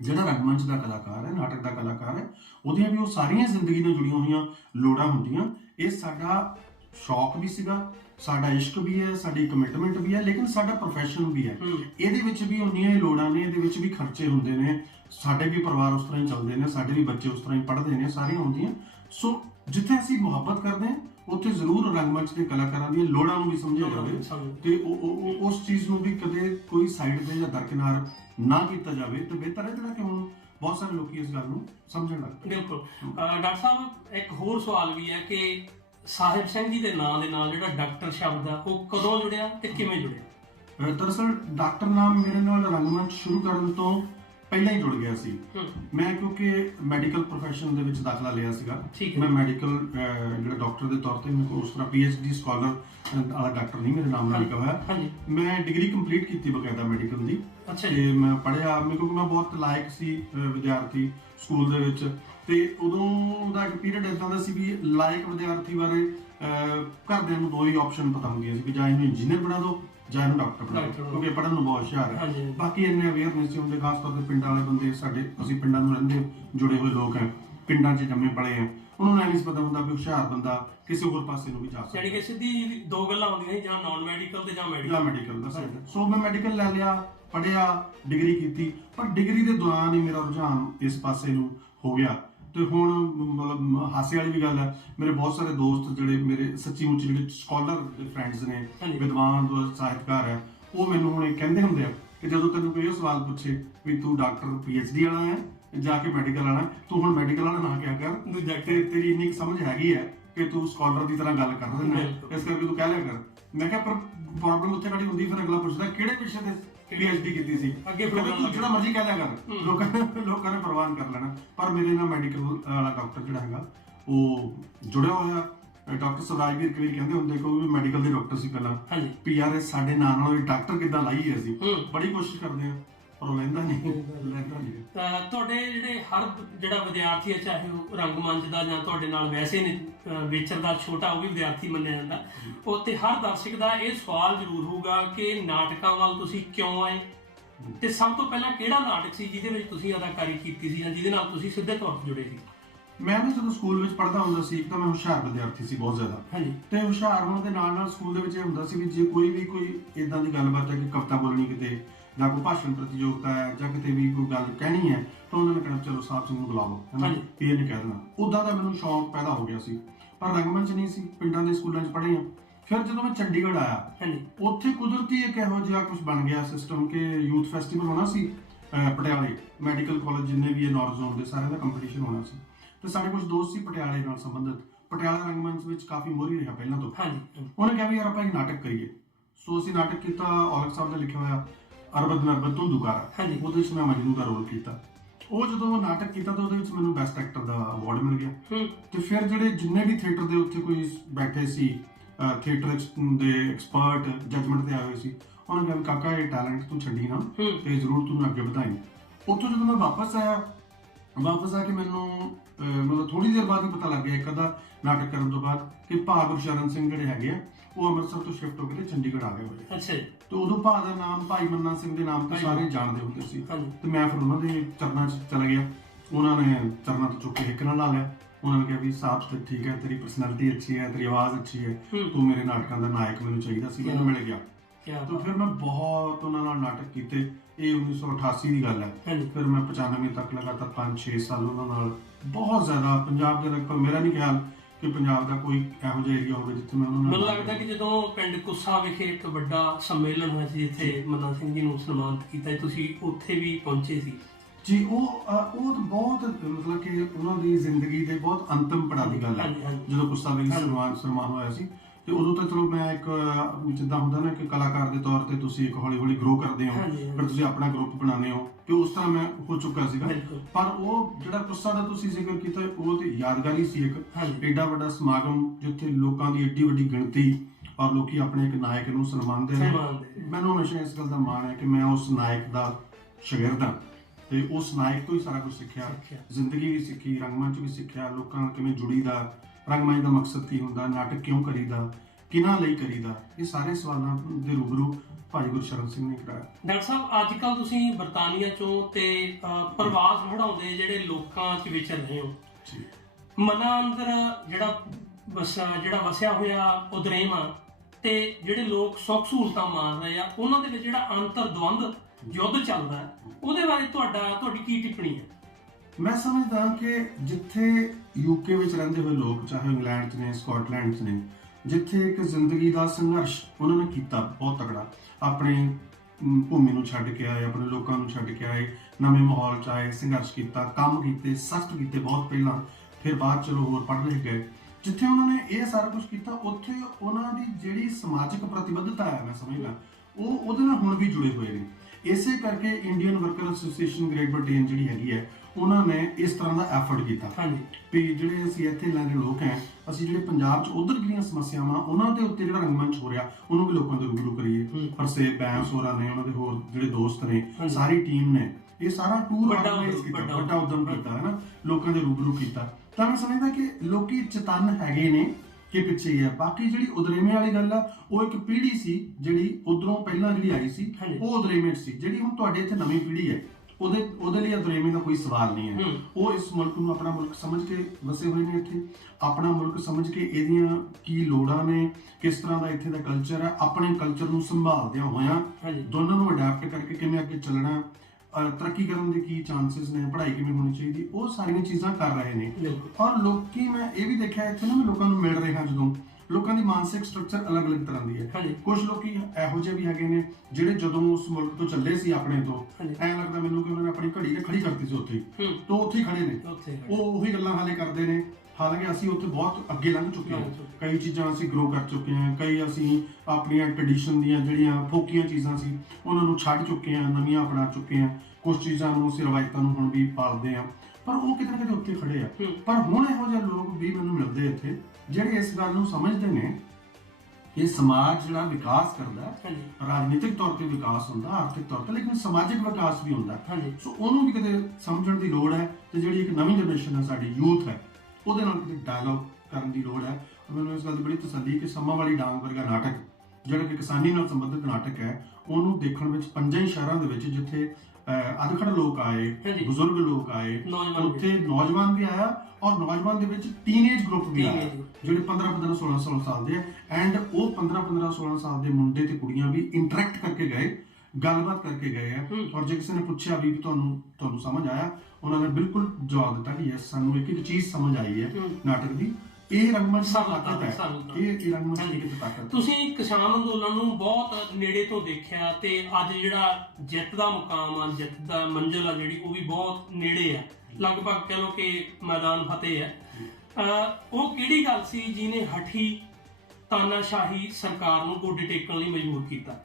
ਜਿਹੜਾ ਰੰਗਮੰਚ ਦਾ ਕਲਾਕਾਰ ਹੈ, ਨਾਟਕ ਦਾ ਕਲਾਕਾਰ ਹੈ, ਉਹਦੀਆਂ ਵੀ ਉਹ ਸਾਰੀਆਂ ਜ਼ਿੰਦਗੀ ਨਾਲ ਜੁੜੀਆਂ ਹੋਈਆਂ ਲੋੜਾਂ ਹੁੰਦੀਆਂ। ਇਹ ਸਾਡਾ ਸ਼ੌਕ ਵੀ ਸੀਗਾ, ਸਾਡਾ ਇਸ਼ਕ ਵੀ ਹੈ, ਸਾਡੀ ਕਮਿਟਮੈਂਟ ਵੀ ਹੈ, ਲੇਕਿਨ ਸਾਡਾ ਪ੍ਰੋਫੈਸ਼ਨ ਵੀ ਹੈ। ਇਹਦੇ ਵਿੱਚ ਵੀ ਉਨੀਆਂ ਹੀ ਲੋੜਾਂ ਨੇ, ਇਹਦੇ ਵਿੱਚ ਵੀ ਖਰਚੇ ਹੁੰਦੇ ਨੇ, ਸਾਡੇ ਵੀ ਪਰਿਵਾਰ ਉਸ ਤਰ੍ਹਾਂ ਹੀ ਚੱਲਦੇ ਨੇ, ਸਾਡੇ ਵੀ ਬੱਚੇ ਉਸ ਤਰ੍ਹਾਂ ਹੀ ਪੜ੍ਹਦੇ ਨੇ, ਸਾਰੀਆਂ ਹੁੰਦੀਆਂ। ਸੋ ਜਿੱਥੇ ਅਸੀਂ ਮੁਹੱਬਤ ਕਰਦੇ ਹਾਂ, ਉੱਥੇ ਜ਼ਰੂਰ ਰੰਗਮੰਚ ਦੇ ਕਲਾਕਾਰਾਂ ਦੀਆਂ ਲੋੜਾਂ ਨੂੰ ਵੀ ਸਮਝਿਆ ਜਾਵੇ, ਤੇ ਉਸ ਚੀਜ਼ ਨੂੰ ਵੀ ਕਦੇ ਕੋਈ ਸਾਈਡ ਤੇ ਜਾਂ ਦਰਕਿਨਾਰ ਨਾ ਕੀਤਾ ਜਾਵੇ, ਤੇ ਬਿਹਤਰ ਹੈ ਜਿਹੜਾ ਕਿ ਹੁਣ ਬਹੁਤ ਸਾਰੇ ਲੋਕੀ ਇਸ ਗੱਲ ਨੂੰ ਸਮਝਣ ਲੱਗ ਪਏ। ਬਿਲਕੁਲ। ਡਾਕਟਰ ਸਾਹਿਬ, ਇੱਕ ਹੋਰ ਸਵਾਲ ਵੀ ਹੈ ਕਿ ਸਾਹਿਬ ਸਿੰਘ ਜੀ ਦੇ ਨਾਂ ਦੇ ਨਾਲ ਜਿਹੜਾ ਡਾਕਟਰ ਸ਼ਬਦ ਆ, ਉਹ ਕਦੋਂ ਜੁੜਿਆ ਤੇ ਕਿਵੇਂ ਜੁੜਿਆ? ਦਰਅਸਲ ਡਾਕਟਰ ਨਾਮ ਮੇਰੇ ਨਾਲ ਰੰਗਮੰਚ ਸ਼ੁਰੂ ਕਰਨ ਤੋਂ ਪਹਿਲਾਂ ਹੀ ਜੁੜ ਗਿਆ ਸੀ। ਮੈਂ ਕਿਉਂਕਿ ਮੈਡੀਕਲ ਪ੍ਰੋਫੈਸ਼ਨ ਦੇ ਵਿੱਚ ਦਾਖਲਾ ਲਿਆ ਸੀਗਾ, ਮੈਂ ਮੈਡੀਕਲ ਜਿਹੜਾ ਡਾਕਟਰ ਦੇ ਤੌਰ ਤੇ ਮੇਰੇ ਕੋਲ ਉਸ ਤਰ੍ਹਾਂ PhD ਸਕਾਲਰ ਵਾਲਾ ਡਾਕਟਰ ਨਹੀਂ ਮੇਰੇ ਨਾਮ ਨਾਲ ਲਿਖਿਆ ਹੋਇਆ। ਮੈਂ ਡਿਗਰੀ ਕੰਪਲੀਟ ਕੀਤੀ ਬਕਾਇਦਾ ਮੈਡੀਕਲ ਦੀ, ਤੇ ਮੈਂ ਪੜ੍ਹਿਆ ਕਿਉਂਕਿ ਮੈਂ ਬਹੁਤ ਲਾਇਕ ਸੀ ਵਿਦਿਆਰਥੀ ਸਕੂਲ ਦੇ ਵਿੱਚ। ਤੇ ਉਦੋਂ ਦਾ ਇੱਕ ਪੀਰੀਅਡ ਇਦਾਂ ਦਾ ਸੀ ਵੀ ਲਾਇਕ ਵਿਦਿਆਰਥੀ ਬਾਰੇ ਘਰਦਿਆਂ ਨੂੰ ਦੋ ਹੀ ਆਪਸ਼ਨ ਪਤਾ ਹੁੰਦੀਆਂ ਸੀ ਵੀ ਜਾਂ ਇਹਨੂੰ ਇੰਜੀਨੀਅਰ ਬਣਾ ਦਿਓ ਜਾਂ ਇਹਨੂੰ ਡਾਕਟਰ ਬਣਾ ਦਿਓ, ਕਿਉਂਕਿ ਪੜ੍ਹਨ ਨੂੰ ਬਹੁਤ ਹੁਸ਼ਿਆਰ ਹੈ। ਬਾਕੀ ਇੰਨੇ ਅਵੇਅਰ ਨਹੀਂ ਸੀ ਹੁੰਦੇ, ਖਾਸ ਤੌਰ ਤੇ ਪਿੰਡਾਂ ਵਾਲੇ ਬੰਦੇ ਸਾਡੇ, ਅਸੀਂ ਪਿੰਡਾਂ ਨੂੰ ਰਹਿੰਦੇ ਜੁੜੇ ਹੋਏ ਲੋਕ ਹੈ, ਪਿੰਡਾਂ 'ਚ ਜੰਮੇ ਪਲੇ ਆ, ਉਹਨਾਂ ਨੂੰ ਇਹ ਨਹੀਂ ਪਤਾ ਹੁੰਦਾ ਵੀ ਹੁਸ਼ਿਆਰ ਬੰਦਾ ਕਿਸੇ ਹੋਰ ਪਾਸੇ ਨੂੰ ਵੀ ਜਾ ਸਕਦਾ। ਯਾਨੀ ਕਿ ਸਿੱਧੀ ਦੋ ਗੱਲਾਂ ਹੁੰਦੀਆਂ ਜਾਂ ਨਾਨ ਮੈਡੀਕਲ ਤੇ ਜਾਂ ਮੈਡੀਕਲ ਦਾ। ਸੋ ਮੈਂ ਮੈਡੀਕਲ ਲੈ ਲਿਆ, ਪੜ੍ਹਿਆ, ਡਿਗਰੀ ਕੀਤੀ, ਪਰ ਡਿਗਰੀ ਦੇ ਦੌਰਾਨ ਹੀ ਮੇਰਾ ਰੁਝਾਨ ਇਸ ਪਾਸੇ ਨੂੰ ਹੋ ਗਿਆ। ਤੇ ਹੁਣ ਮਤਲਬ ਹਾਸੇ ਵਾਲੀ ਵੀ ਗੱਲ ਹੈ, ਮੇਰੇ ਬਹੁਤ ਸਾਰੇ ਦੋਸਤ ਜਿਹੜੇ ਮੇਰੇ ਸੱਚੀ ਮੁੱਚੀ ਜਿਹੜੇ ਸਕਾਲਰ ਫਰੈਂਡਸ ਨੇ, ਵਿਦਵਾਨ ਸਾਹਿਤਕਾਰ ਹੈ, ਉਹ ਮੈਨੂੰ ਹੁਣ ਇਹ ਕਹਿੰਦੇ ਹੁੰਦੇ ਆ ਕਿ ਜਦੋਂ ਤੈਨੂੰ ਕੋਈ ਇਹ ਸਵਾਲ ਪੁੱਛੇ ਵੀ ਤੂੰ ਡਾਕਟਰ PhD ਵਾਲਾ ਹੈ ਜਾ ਕੇ ਮੈਡੀਕਲ ਵਾਲਾ, ਤੂੰ ਹੁਣ ਮੈਡੀਕਲ ਵਾਲਾ ਨਾ ਕਿਹਾ ਕਰ, ਤੇ ਤੇਰੀ ਇੰਨੀ ਸਮਝ ਹੈਗੀ ਹੈ ਕਿ ਤੂੰ ਸਕਾਲਰ ਦੀ ਤਰ੍ਹਾਂ ਗੱਲ ਕਰ ਦਿੰਦਾ, ਇਸ ਕਰਕੇ ਤੂੰ ਕਹਿ ਲਿਆ ਕਰ। ਮੈਂ ਕਿਹਾ ਪਰ ਪ੍ਰੋਬਲਮ ਉੱਥੇ ਖੜੀ ਹੁੰਦੀ, ਫਿਰ ਅਗਲਾ ਪੁੱਛਦਾ ਕਿਹੜੇ ਵਿਸ਼ੇ ਤੇ PhD ਕੀਤੀ ਸੀ, ਅੱਗੇ ਤੂੰ ਜਿਹੜਾ ਮਰਜ਼ੀ ਕਹਿ ਲਿਆ ਕਰ, ਲੋਕਾਂ ਨੇ ਪ੍ਰਵਾਨ ਕਰ ਲੈਣਾ। ਪਰ ਮੇਰੇ ਨਾਲ ਮੈਡੀਕਲ ਵਾਲਾ ਡਾਕਟਰ ਜਿਹੜਾ ਹੈਗਾ ਉਹ ਜੁੜਿਆ ਹੋਇਆ। ਡਾਕਟਰ ਸਵਰਾਜਵੀਰ ਕਵੀਰ ਕਹਿੰਦੇ ਹੁੰਦੇ ਕਿ ਉਹ ਵੀ ਮੈਡੀਕਲ ਦੇ ਡਾਕਟਰ ਸੀ ਪਹਿਲਾਂ, ਵੀ ਯਾਰ ਸਾਡੇ ਨਾਂ ਨਾਲ ਡਾਕਟਰ ਕਿੱਦਾਂ ਲਾਈ ਅਸੀਂ ਬੜੀ ਕੋਸ਼ਿਸ਼ ਕਰਦੇ ਆ, ਪਰ ਉਹ ਲੈਂਦਾ ਨਹੀਂ। ਤੁਹਾਡੇ ਜਿਹੜੇ ਹਰ ਜਿਹੜਾ ਵਿਦਿਆਰਥੀ ਹੈ, ਚਾਹੇ ਉਹ ਰੰਗਮੰਚ ਦਾ ਜਾਂ ਤੁਹਾਡੇ ਨਾਲ ਵੈਸੇ ਵਿਚਰਦਾ ਛੋਟਾ ਉਹ ਵੀ ਵਿਦਿਆਰਥੀ ਮੰਨਿਆ ਜਾਂਦਾ, ਉੱਥੇ ਹਰ ਦਰਸ਼ਕ ਦਾ ਇਹ ਸਵਾਲ ਜ਼ਰੂਰ ਹੋਊਗਾ ਕਿ ਨਾਟਕਾਂ ਵੱਲ ਤੁਸੀਂ ਕਿਉਂ ਆਏ, ਤੇ ਸਭ ਤੋਂ ਪਹਿਲਾਂ ਕਿਹੜਾ ਨਾਟਕ ਸੀ ਜਿਹਦੇ ਵਿੱਚ ਤੁਸੀਂ ਅਦਾਕਾਰੀ ਕੀਤੀ ਸੀ ਜਾਂ ਜਿਹਦੇ ਨਾਲ ਤੁਸੀਂ ਸਿੱਧੇ ਤੌਰ ਤੇ ਜੁੜੇ ਸੀ? ਮੈਂ ਨਾ ਜਦੋਂ ਸਕੂਲ ਵਿੱਚ ਪੜ੍ਹਦਾ ਹੁੰਦਾ ਸੀ, ਇੱਕ ਤਾਂ ਮੈਂ ਹੁਸ਼ਿਆਰ ਵਿਦਿਆਰਥੀ ਸੀ ਬਹੁਤ ਜ਼ਿਆਦਾ, ਤੇ ਹੁਸ਼ਿਆਰ ਹੋਣ ਦੇ ਨਾਲ ਨਾਲ ਸਕੂਲ ਦੇ ਵਿੱਚ ਇਹ ਹੁੰਦਾ ਸੀ ਵੀ ਜੇ ਕੋਈ ਇਦਾਂ ਦੀ ਗੱਲਬਾਤ ਹੈ ਕਿ ਕਵਿਤਾ ਬੋਲਣੀ ਕਿਤੇ ਜਾਂ ਕੋਈ ਭਾਸ਼ਣ ਪ੍ਰਤੀਯੋਗਤਾ ਹੈ ਜਾਂ ਕਿਤੇ ਵੀ ਕੋਈ ਗੱਲ ਕਹਿਣੀ ਹੈ, ਤਾਂ ਉਹਨਾਂ ਨੇ ਕਹਿਣਾ ਚਲੋ ਸਾਹਿਬ ਸਿੰਘ ਨੂੰ ਬੁਲਾ ਲਓ, ਹੈ ਨਾ, ਇਹ ਨਹੀਂ ਕਹਿ ਦੇਣਾ। ਉੱਦਾਂ ਦਾ ਮੈਨੂੰ ਸ਼ੌਂਕ ਪੈਦਾ ਹੋ ਗਿਆ ਸੀ, ਪਰ ਰੰਗਮੰਚ ਨਹੀਂ ਸੀ, ਪਿੰਡਾਂ ਦੇ ਸਕੂਲਾਂ 'ਚ ਪੜ੍ਹੇ ਹਾਂ। ਫਿਰ ਜਦੋਂ ਮੈਂ ਚੰਡੀਗੜ੍ਹ ਆਇਆ, ਉੱਥੇ ਕੁਦਰਤੀ ਇੱਕ ਇਹੋ ਜਿਹਾ ਕੁਝ ਬਣ ਗਿਆ ਸਿਸਟਮ ਕਿ ਯੂਥ ਫੈਸਟੀਵਲ ਹੋਣਾ ਸੀ ਪਟਿਆਲੇ, ਮੈਡੀਕਲ ਕਾਲਜ ਜਿੰਨੇ ਵੀ ਇਹ ਨਾਰਥ ਜ਼ੋਨ ਦੇ ਸਾਰਿਆਂ ਦਾ ਕੰਪੀਟੀਸ਼ਨ ਹੋਣਾ ਸੀ, ਤੇ ਸਾਡੇ ਕੁਝ ਦੋਸਤ ਸੀ ਪਟਿਆਲੇ ਨਾਲ ਸੰਬੰਧਿਤ, ਪਟਿਆਲਾ ਰੰਗਮੰਚ ਵਿੱਚ ਕਾਫੀ ਮੋਹਰੀ ਰਿਹਾ ਪਹਿਲਾਂ ਤੋਂ। ਉਹਨੇ ਕਿਹਾ ਵੀ ਯਾਰ ਆਪਾਂ ਇੱਕ ਨਾਟਕ ਕਰੀਏ। ਸੋ ਅਸੀਂ ਨਾਟਕ ਕੀਤਾ, ਔਲਖ ਸਾਹਿਬ ਦਾ ਲਿਖਿਆ ਹੋਇਆ ਅਰਬਦ ਨਰਬਦ ਤੋਂ ਦੁਕਾਰਾ, ਉਹਦੇ ਵਿੱਚ ਮੈਂ ਮਜਨੂ ਦਾ ਰੋਲ ਕੀਤਾ। ਉਹ ਜਦੋਂ ਨਾਟਕ ਕੀਤਾ ਤਾਂ ਉਹਦੇ ਵਿੱਚ ਮੈਨੂੰ ਬੈਸਟ ਐਕਟਰ ਦਾ ਅਵਾਰਡ ਮਿਲ ਗਿਆ। ਤੇ ਫਿਰ ਜਿਹੜੇ ਜਿੰਨੇ ਵੀ ਥੀਏਟਰ ਦੇ ਉੱਥੇ ਕੋਈ ਬੈਠੇ ਸੀ, ਥੀਏਟਰ ਦੇ ਐਕਸਪਰਟ ਜਜਮੈਂਟ ਤੇ ਆਏ ਹੋਏ ਸੀ, ਉਹਨਾਂ ਨੇ ਕਿਹਾ ਕਾਕਾ ਇਹ ਟੈਲੈਂਟ ਤੂੰ ਛੱਡੀ ਨਾ, ਤੇ ਜ਼ਰੂਰ ਤੂੰ ਅੱਗੇ ਵਧਾਈ। ਉੱਥੋਂ ਜਦੋਂ ਮੈਂ ਵਾਪਸ ਆ ਕੇ ਮੈਨੂੰ ਮਤਲਬ ਥੋੜੀ ਦੇਰ ਬਾਅਦ ਹੀ ਪਤਾ ਲੱਗ ਗਿਆ, ਇੱਕ ਅੱਧਾ ਨਾਟਕ ਕਰਨ ਤੋਂ ਬਾਅਦ, ਕਿ ਭਾ ਗੁਰਸ਼ਰਨ ਸਿੰਘ ਜਿਹੜੇ ਹੈਗੇ ਆ ਉਹ ਅੰਮ੍ਰਿਤਸਰ ਤੋਂ ਸ਼ਿਫਟ ਹੋ ਕੇ ਚੰਡੀਗੜ੍ਹ ਆ ਗਏ ਹੋਏ। ਅੱਛਾ। ਤੇ ਉਦੋਂ ਭਾ ਦਾ ਨਾਮ ਭਾਈ ਮੰਨਾ ਸਿੰਘ ਦੇ ਨਾਮ ਤੇ ਸਾਰੇ ਜਾਣਦੇ ਹੁੰਦੇ ਸੀ, ਤੇ ਮੈਂ ਫਿਰ ਉਹਨਾਂ ਦੇ ਚਰਨਾਂ 'ਚ ਚਲਾ ਗਿਆ। ਉਹਨਾਂ ਨੇ ਚਰਨਾਂ ਤੋਂ ਚੁੱਕ ਕੇ ਹਿੱਕ ਨਾਲ ਲਾ ਲਿਆ। ਉਹਨਾਂ ਨੇ ਕਿਹਾ ਵੀ ਸਾਹਿਬ ਤੇ ਠੀਕ ਹੈ, ਤੇਰੀ ਪਰਸਨੈਲਿਟੀ ਅੱਛੀ ਹੈ, ਤੇਰੀ ਆਵਾਜ਼ ਅੱਛੀ ਹੈ, ਤੂੰ ਮੇਰੇ ਨਾਟਕਾਂ ਦਾ ਨਾਇਕ ਮੈਨੂੰ ਚਾਹੀਦਾ ਸੀ, ਮੈਨੂੰ ਮਿਲ ਗਿਆ। ਤਾਂ ਫਿਰ ਮੈਂ ਬਹੁਤ ਉਹਨਾਂ ਨਾਲ ਨਾਟਕ ਕੀਤੇ। ਇਹ 1988 ਦੀ ਗੱਲ ਹੈ। ਫਿਰ ਮੈਂ 95 ਤੱਕ ਲਗਾਤਾਰ 5-6 ਸਾਲ ਉਹਨਾਂ ਨਾਲ ਬਹੁਤ ਜ਼ਿਆਦਾ ਪੰਜਾਬ ਦੇ ਲਗਭਗ, ਮੇਰਾ ਨਹੀਂ ਖਿਆਲ ਕਿ ਪੰਜਾਬ ਦਾ ਕੋਈ ਇਹੋ ਜਿਹਾ ਏਰੀਆ ਹੋਵੇ ਜਿੱਥੇ ਮੈਂ ਉਹਨਾਂ ਨਾਲ। ਮੈਨੂੰ ਲੱਗਦਾ ਕਿ ਜਦੋਂ ਪਿੰਡ ਕੁੱਸਾ ਵਿਖੇ ਇੱਕ ਵੱਡਾ ਸੰਮੇਲਨ ਹੋਇਆ ਸੀ ਜਿੱਥੇ ਮੰਨਾ ਸਿੰਘ ਜੀ ਨੂੰ ਸਨਮਾਨਿਤ ਕੀਤਾ, ਤੁਸੀਂ ਉੱਥੇ ਵੀ ਪਹੁੰਚੇ ਸੀ ਜੀ। ਉਹ ਬਹੁਤ ਮਤਲਬ ਕਿ ਉਹਨਾਂ ਦੀ ਜ਼ਿੰਦਗੀ ਦੇ ਬਹੁਤ ਅੰਤਿਮ ਪੜਾਅ ਦੀ ਗੱਲ ਹੈ ਜਦੋਂ ਕੁੱਸਾ ਵਿਖੇ ਸਨਮਾਨ ਹੋਇਆ ਸੀ। ਤੇ ਉਦੋਂ ਤਾਂ ਚਲੋ ਮੈਂ ਇੱਕ ਜਿੱਦਾਂ ਹੁੰਦਾ ਨਾ ਕਿ ਕਲਾਕਾਰ ਦੇ ਤੌਰ ਤੇ ਤੁਸੀਂ ਇੱਕ ਹੌਲੀ ਹੌਲੀ ਗਰੋ ਕਰਦੇ ਹੋ, ਫਿਰ ਤੁਸੀਂ ਆਪਣਾ ਗਰੁੱਪ ਬਣਾਉਂਦੇ ਹੋ, ਤੇ ਉਸ ਤਰ੍ਹਾਂ ਮੈਂ ਹੋ ਚੁੱਕਾ ਸੀਗਾ। ਪਰ ਉਹ ਜਿਹੜਾ ਕੁੱਸਾ ਦਾ ਤੁਸੀਂ ਜ਼ਿਕਰ ਕੀਤਾ, ਉਹ ਤੇ ਯਾਦਗਾਰੀ ਸੀ ਇੱਕ ਏਡਾ ਵੱਡਾ ਸਮਾਗਮ ਜਿੱਥੇ ਲੋਕਾਂ ਦੀ ਏਡੀ ਵੱਡੀ ਗਿਣਤੀ ਔਰ ਲੋਕੀ ਆਪਣੇ ਇੱਕ ਨਾਇਕ ਨੂੰ ਸਨਮਾਨਦੇ ਨੇ। ਮੈਨੂੰ ਹਮੇਸ਼ਾ ਇਸ ਗੱਲ ਦਾ ਮਾਣ ਹੈ ਕਿ ਮੈਂ ਉਸ ਨਾਇਕ ਦਾ ਸ਼ਾਗਿਰਦ ਹਾਂ, ਤੇ ਉਸ ਨਾਇਕ ਤੋਂ ਹੀ ਸਾਰਾ ਕੁਝ ਸਿੱਖਿਆ, ਜ਼ਿੰਦਗੀ ਵੀ ਸਿੱਖੀ, ਰੰਗਮੰਚ ਵੀ ਸਿੱਖਿਆ, ਲੋਕਾਂ ਨਾਲ ਕਿਵੇਂ ਜੁੜੀਦਾ, ਰੰਗਮੰਚ ਦਾ ਮਕਸਦ ਕੀ ਹੁੰਦਾ, ਨਾਟਕ ਕਿਉਂ ਕਰੀਦਾ, ਕਿਹਨਾਂ ਲਈ ਕਰੀਦਾ, ਇਹ ਸਾਰੇ ਸਵਾਲਾਂ ਦੇ ਰੂਬਰੂ ਭਾਈ ਗੁਰਸ਼ਰਨ ਸਿੰਘ ਨੇ ਕਰਾਇਆ। ਡਾਕਟਰ ਸਾਹਿਬ, ਅੱਜ ਕੱਲ ਤੁਸੀਂ ਬਰਤਾਨੀਆ ਚੋਂ ਤੇ ਪ੍ਰਵਾਸ ਵਢਾਉਂਦੇ ਜਿਹੜੇ ਲੋਕਾਂ 'ਚ ਵਿਚਰ ਰਹੇ ਹੋ, ਮਨਾਂ ਅੰਦਰ ਜਿਹੜਾ ਵਸਿਆ ਹੋਇਆ ਉਦਰੇਮ ਆ, ਤੇ ਜਿਹੜੇ ਲੋਕ ਸੁੱਖ ਸਹੂਲਤਾਂ ਮਾਣ ਰਹੇ ਆ, ਉਹਨਾਂ ਦੇ ਵਿੱਚ ਜਿਹੜਾ ਅੰਤਰ ਦਵੰਦ ਯੁੱਧ ਚੱਲਦਾ, ਉਹਦੇ ਬਾਰੇ ਤੁਹਾਡੀ ਕੀ ਟਿੱਪਣੀ ਹੈ? ਮੈਂ ਸਮਝਦਾ ਕਿ ਜਿੱਥੇ UK ਵਿੱਚ ਰਹਿੰਦੇ ਹੋਏ ਲੋਕ, ਚਾਹੇ ਇੰਗਲੈਂਡ 'ਚ ਨੇ, ਸਕਾਟਲੈਂਡ 'ਚ ਨੇ, ਜਿੱਥੇ ਇੱਕ ਜ਼ਿੰਦਗੀ ਦਾ ਸੰਘਰਸ਼ ਉਹਨਾਂ ਨੇ ਕੀਤਾ ਬਹੁਤ ਤਕੜਾ, ਆਪਣੀ ਭੂਮੀ ਨੂੰ ਛੱਡ ਕੇ ਆਏ, ਆਪਣੇ ਲੋਕਾਂ ਨੂੰ ਛੱਡ ਕੇ ਆਏ, ਨਵੇਂ ਮਾਹੌਲ 'ਚ ਆਏ, ਸੰਘਰਸ਼ ਕੀਤਾ, ਕੰਮ ਕੀਤੇ, ਸਖਤ ਕੀਤੇ ਬਹੁਤ ਪਹਿਲਾਂ, ਫਿਰ ਬਾਅਦ ਚਲੋ ਹੋਰ ਪੜ੍ਹ ਲਿਖ ਗਏ। ਜਿੱਥੇ ਉਹਨਾਂ ਨੇ ਇਹ ਸਾਰਾ ਕੁਝ ਕੀਤਾ, ਉੱਥੇ ਉਹਨਾਂ ਦੀ ਜਿਹੜੀ ਸਮਾਜਿਕ ਪ੍ਰਤੀਬੱਧਤਾ ਹੈ, ਮੈਂ ਸਮਝਦਾ ਉਹ ਉਹਦੇ ਨਾਲ ਹੁਣ ਵੀ ਜੁੜੇ ਹੋਏ ਨੇ। ਇਸੇ ਕਰਕੇ Indian worker association great Britain ਜਿਹੜੀ ਹੈਗੀ ਹੈ ਉਹਨਾਂ ਨੇ ਇਸ ਤਰ੍ਹਾਂ ਦਾ ਐਫਰਟ ਕੀਤਾ ਵੀ ਜਿਹੜੇ ਅਸੀਂ ਇੱਥੇ ਲੈਣੇ ਲੋਕ ਹੈ, ਅਸੀਂ ਜਿਹੜੇ ਪੰਜਾਬ 'ਚ ਉਧਰ ਦੀਆਂ ਸਮੱਸਿਆਵਾਂ ਉਹਨਾਂ ਦੇ ਉੱਤੇ ਜਿਹੜਾ ਰੰਗਮੰਚ ਹੋ ਰਿਹਾ ਉਹਨੂੰ ਵੀ ਲੋਕਾਂ ਦੇ ਰੂਬਰੂ ਕਰੀਏ। ਹਰਸੇਬ ਬੈਂਸ ਹੋਰਾਂ ਨੇ, ਉਹਨਾਂ ਦੇ ਹੋਰ ਜਿਹੜੇ ਦੋਸਤ ਨੇ, ਸਾਰੀ ਟੀਮ ਨੇ ਇਹ ਸਾਰਾ ਟੂਰ ਆਰਗੇਨਾਈਜ਼ ਕੀਤਾ, ਵੱਡਾ ਉਦਮ ਕੀਤਾ ਹੈ ਨਾ, ਲੋਕਾਂ ਦੇ ਰੂਬਰੂ ਕੀਤਾ। ਤਾਂ ਮੈਂ ਸਮਝਦਾ ਕਿ ਲੋਕੀ ਚੇਤੰਨ ਹੈਗੇ ਨੇ ਕਿ ਪਿੱਛੇ ਹੀ ਹੈ। ਬਾਕੀ ਜਿਹੜੀ ਉਦਰੇਵੇਂ ਵਾਲੀ ਗੱਲ ਆ, ਉਹ ਇੱਕ ਪੀੜ੍ਹੀ ਸੀ ਜਿਹੜੀ ਉਧਰੋਂ ਪਹਿਲਾਂ ਜਿਹੜੀ ਆਈ ਸੀ, ਉਹ ਉਦਰੇਵੇਂ ਸੀ। ਜਿਹੜੀ ਹੁਣ ਤੁਹਾਡੇ ਇੱਥੇ ਨਵੀਂ ਪੀੜ੍ਹੀ ਹੈ ਉਹਦੇ ਲਈ ਉਦਰੇਵੇਂ ਦਾ ਕੋਈ ਸਵਾਲ ਨਹੀਂ ਹੈ। ਉਹ ਇਸ ਮੁਲਕ ਨੂੰ ਆਪਣਾ ਮੁਲਕ ਸਮਝ ਕੇ ਵਸੇ ਹੋਏ ਨੇ, ਇੱਥੇ ਆਪਣਾ ਮੁਲਕ ਸਮਝ ਕੇ ਇਹਦੀਆਂ ਕੀ ਲੋੜਾਂ ਨੇ, ਕਿਸ ਤਰ੍ਹਾਂ ਦਾ ਇੱਥੇ ਦਾ ਕਲਚਰ ਹੈ, ਆਪਣੇ ਕਲਚਰ ਨੂੰ ਸੰਭਾਲਦਿਆਂ ਹੋਇਆਂ ਦੋਨਾਂ ਨੂੰ ਅਡੈਪਟ ਕਰਕੇ ਕਿਵੇਂ ਅੱਗੇ ਚੱਲਣਾ, ਤਰੱਕੀ ਕਰਨ ਦੇ ਕੀ ਚਾਂਸਸ ਨੇ, ਪੜ੍ਹਾਈ ਕਿਵੇਂ ਹੋਣੀ ਚਾਹੀਦੀ, ਉਹ ਸਾਰੀਆਂ ਚੀਜ਼ਾਂ ਕਰ ਰਹੇ ਨੇ। ਔਰ ਲੋਕੀ, ਮੈਂ ਇਹ ਵੀ ਦੇਖਿਆ ਇੱਥੇ ਨਾ, ਮੈਂ ਲੋਕਾਂ ਨੂੰ ਮਿਲ ਰਿਹਾ ਜਦੋਂ ਲੋਕਾਂ ਦੀ ਮਾਨਸਿਕ ਸਟਰਕਚਰ ਅਲੱਗ-ਅਲੱਗ ਤਰ੍ਹਾਂ ਦੀ ਹੈ। ਕੁਝ ਲੋਕੀ ਇਹੋ ਜਿਹੇ ਵੀ ਹੈਗੇ ਨੇ ਜਿਹੜੇ ਜਦੋਂ ਉਸ ਮੁਲਕ ਤੋਂ ਚੱਲੇ ਸੀ ਆਪਣੇ ਤੋਂ, ਐਂ ਲੱਗਦਾ ਮੈਨੂੰ ਕਿ ਉਹਨਾਂ ਨੇ ਆਪਣੀ ਘੜੀ ਖੜੀ ਕਰਤੀ ਸੀ ਉੱਥੇ, ਤਾਂ ਉੱਥੇ ਹੀ ਖੜੇ ਨੇ, ਉਹ ਉਹੀ ਗੱਲਾਂ ਹਾਲੇ ਕਰਦੇ ਨੇ। ਹਾਲਾਂਕਿ ਅਸੀਂ ਉੱਥੇ ਬਹੁਤ ਅੱਗੇ ਲੰਘ ਚੁੱਕੇ ਹਾਂ, ਕਈ ਚੀਜ਼ਾਂ ਅਸੀਂ ਗਰੋ ਕਰ ਚੁੱਕੇ ਹਾਂ, ਕਈ ਅਸੀਂ ਆਪਣੀਆਂ ਟ੍ਰੈਡੀਸ਼ਨ ਦੀਆਂ ਜਿਹੜੀਆਂ ਫੋਕੀਆਂ ਚੀਜ਼ਾਂ ਸੀ ਉਹਨਾਂ ਨੂੰ ਛੱਡ ਚੁੱਕੇ ਹਾਂ, ਨਵੀਆਂ ਅਪਣਾ ਚੁੱਕੇ ਹਾਂ, ਕੁਝ ਚੀਜ਼ਾਂ ਨੂੰ ਅਸੀਂ ਰਵਾਇਤਾਂ ਨੂੰ ਹੁਣ ਵੀ ਪਾਲਦੇ ਹਾਂ, ਪਰ ਉਹ ਕਿਤੇ ਨਾ ਕਿਤੇ ਉੱਥੇ ਖੜੇ ਆ। ਪਰ ਹੁਣ ਇਹੋ ਜਿਹੇ ਲੋਕ ਵੀ ਮੈਨੂੰ ਮਿਲਦੇ ਇੱਥੇ ਜਿਹੜੇ ਇਸ ਗੱਲ ਨੂੰ ਸਮਝਦੇ ਨੇ ਕਿ ਸਮਾਜ ਜਿਹੜਾ ਵਿਕਾਸ ਕਰਦਾ, ਰਾਜਨੀਤਿਕ ਤੌਰ ਤੇ ਵਿਕਾਸ ਹੁੰਦਾ, ਆਰਥਿਕ ਤੌਰ ਤੇ, ਲੇਕਿਨ ਸਮਾਜਿਕ ਵਿਕਾਸ ਵੀ ਹੁੰਦਾ। ਸੋ ਉਹਨੂੰ ਵੀ ਕਿਤੇ ਸਮਝਣ ਦੀ ਲੋੜ ਹੈ, ਤੇ ਜਿਹੜੀ ਇੱਕ ਨਵੀਂ ਜਨਰੇਸ਼ਨ ਹੈ, ਸਾਡੀ ਯੂਥ ਹੈ, ਉਹਦੇ ਨਾਲ ਕਿਤੇ ਡਾਇਲੌਗ ਕਰਨ ਦੀ ਲੋੜ ਹੈ। ਮੈਨੂੰ ਇਸ ਗੱਲ ਦੀ ਬੜੀ ਤਸੱਲੀ ਕਿ ਸਮਾਂ ਵਾਲੀ ਡਾਂਗ ਵਰਗਾ ਨਾਟਕ, ਜਿਹੜਾ ਕਿ ਕਿਸਾਨੀ ਨਾਲ ਸੰਬੰਧਿਤ ਨਾਟਕ ਹੈ, ਉਹਨੂੰ ਦੇਖਣ ਵਿੱਚ 5 ਸ਼ਹਿਰਾਂ ਦੇ ਵਿੱਚ, ਜਿੱਥੇ ਅਧਖੜ ਲੋਕ ਆਏ, ਬਜ਼ੁਰਗ ਲੋਕ ਆਏ, ਉੱਥੇ ਨੌਜਵਾਨ ਵੀ ਆਇਆ, ਔਰ ਨੌਜਵਾਨ ਦੇ ਵਿੱਚ ਟੀਨੇਜ ਗਰੁੱਪ ਵੀ ਆਇਆ, ਜਿਹੜੇ 15-15, 16-16 ਸਾਲ ਦੇ, ਐਂਡ ਉਹ 15-15, 16 ਸਾਲ ਦੇ ਮੁੰਡੇ ਤੇ ਕੁੜੀਆਂ ਵੀ ਇੰਟਰੈਕਟ ਕਰਕੇ ਗਏ, ਗੱਲਬਾਤ ਕਰਕੇ ਗਏ ਆ। ਔਰ ਜੇ ਕਿਸੇ ਨੇ ਪੁੱਛਿਆ ਵੀ ਤੁਹਾਨੂੰ ਸਮਝ ਆਇਆ, ਉਹਨਾਂ ਨੇ ਬਿਲਕੁਲ ਜਵਾਬ ਦਿੱਤਾ ਕਿ ਯੈਸ, ਸਾਨੂੰ ਇੱਕ ਚੀਜ਼ ਸਮਝ ਆਈ ਹੈ ਨਾਟਕ ਦੀ। ਇਹ ਰੰਗਮੰਚ ਦੀ ਤਾਕਤ ਹੈ, ਇਹ ਰੰਗਮੰਚ ਦੀ ਤਾਕਤ। ਤੁਸੀਂ ਕਿਸਾਨ ਅੰਦੋਲਨ ਨੂੰ ਬਹੁਤ ਨੇੜੇ ਤੋਂ ਦੇਖਿਆ, ਤੇ ਅੱਜ ਜਿਹੜਾ ਜਿੱਤ ਦਾ ਮੁਕਾਮ ਆ, ਜਿੱਤ ਦਾ ਮੰਜ਼ਿਲ ਆ ਜਿਹੜੀ, ਉਹ ਵੀ ਬਹੁਤ ਨੇੜੇ ਆ, ਲਗਭਗ ਕਹ ਲਓ ਕਿ ਮੈਦਾਨ ਫਤਿਹ ਹੈ। ਉਹ ਕਿਹੜੀ ਗੱਲ ਸੀ ਜਿਹਨੇ ਹਠੀ ਤਾਨਾਸ਼ਾਹੀ ਸਰਕਾਰ ਨੂੰ ਗੋਡੇ ਟੇਕਣ ਲਈ ਮਜਬੂਰ ਕੀਤਾ?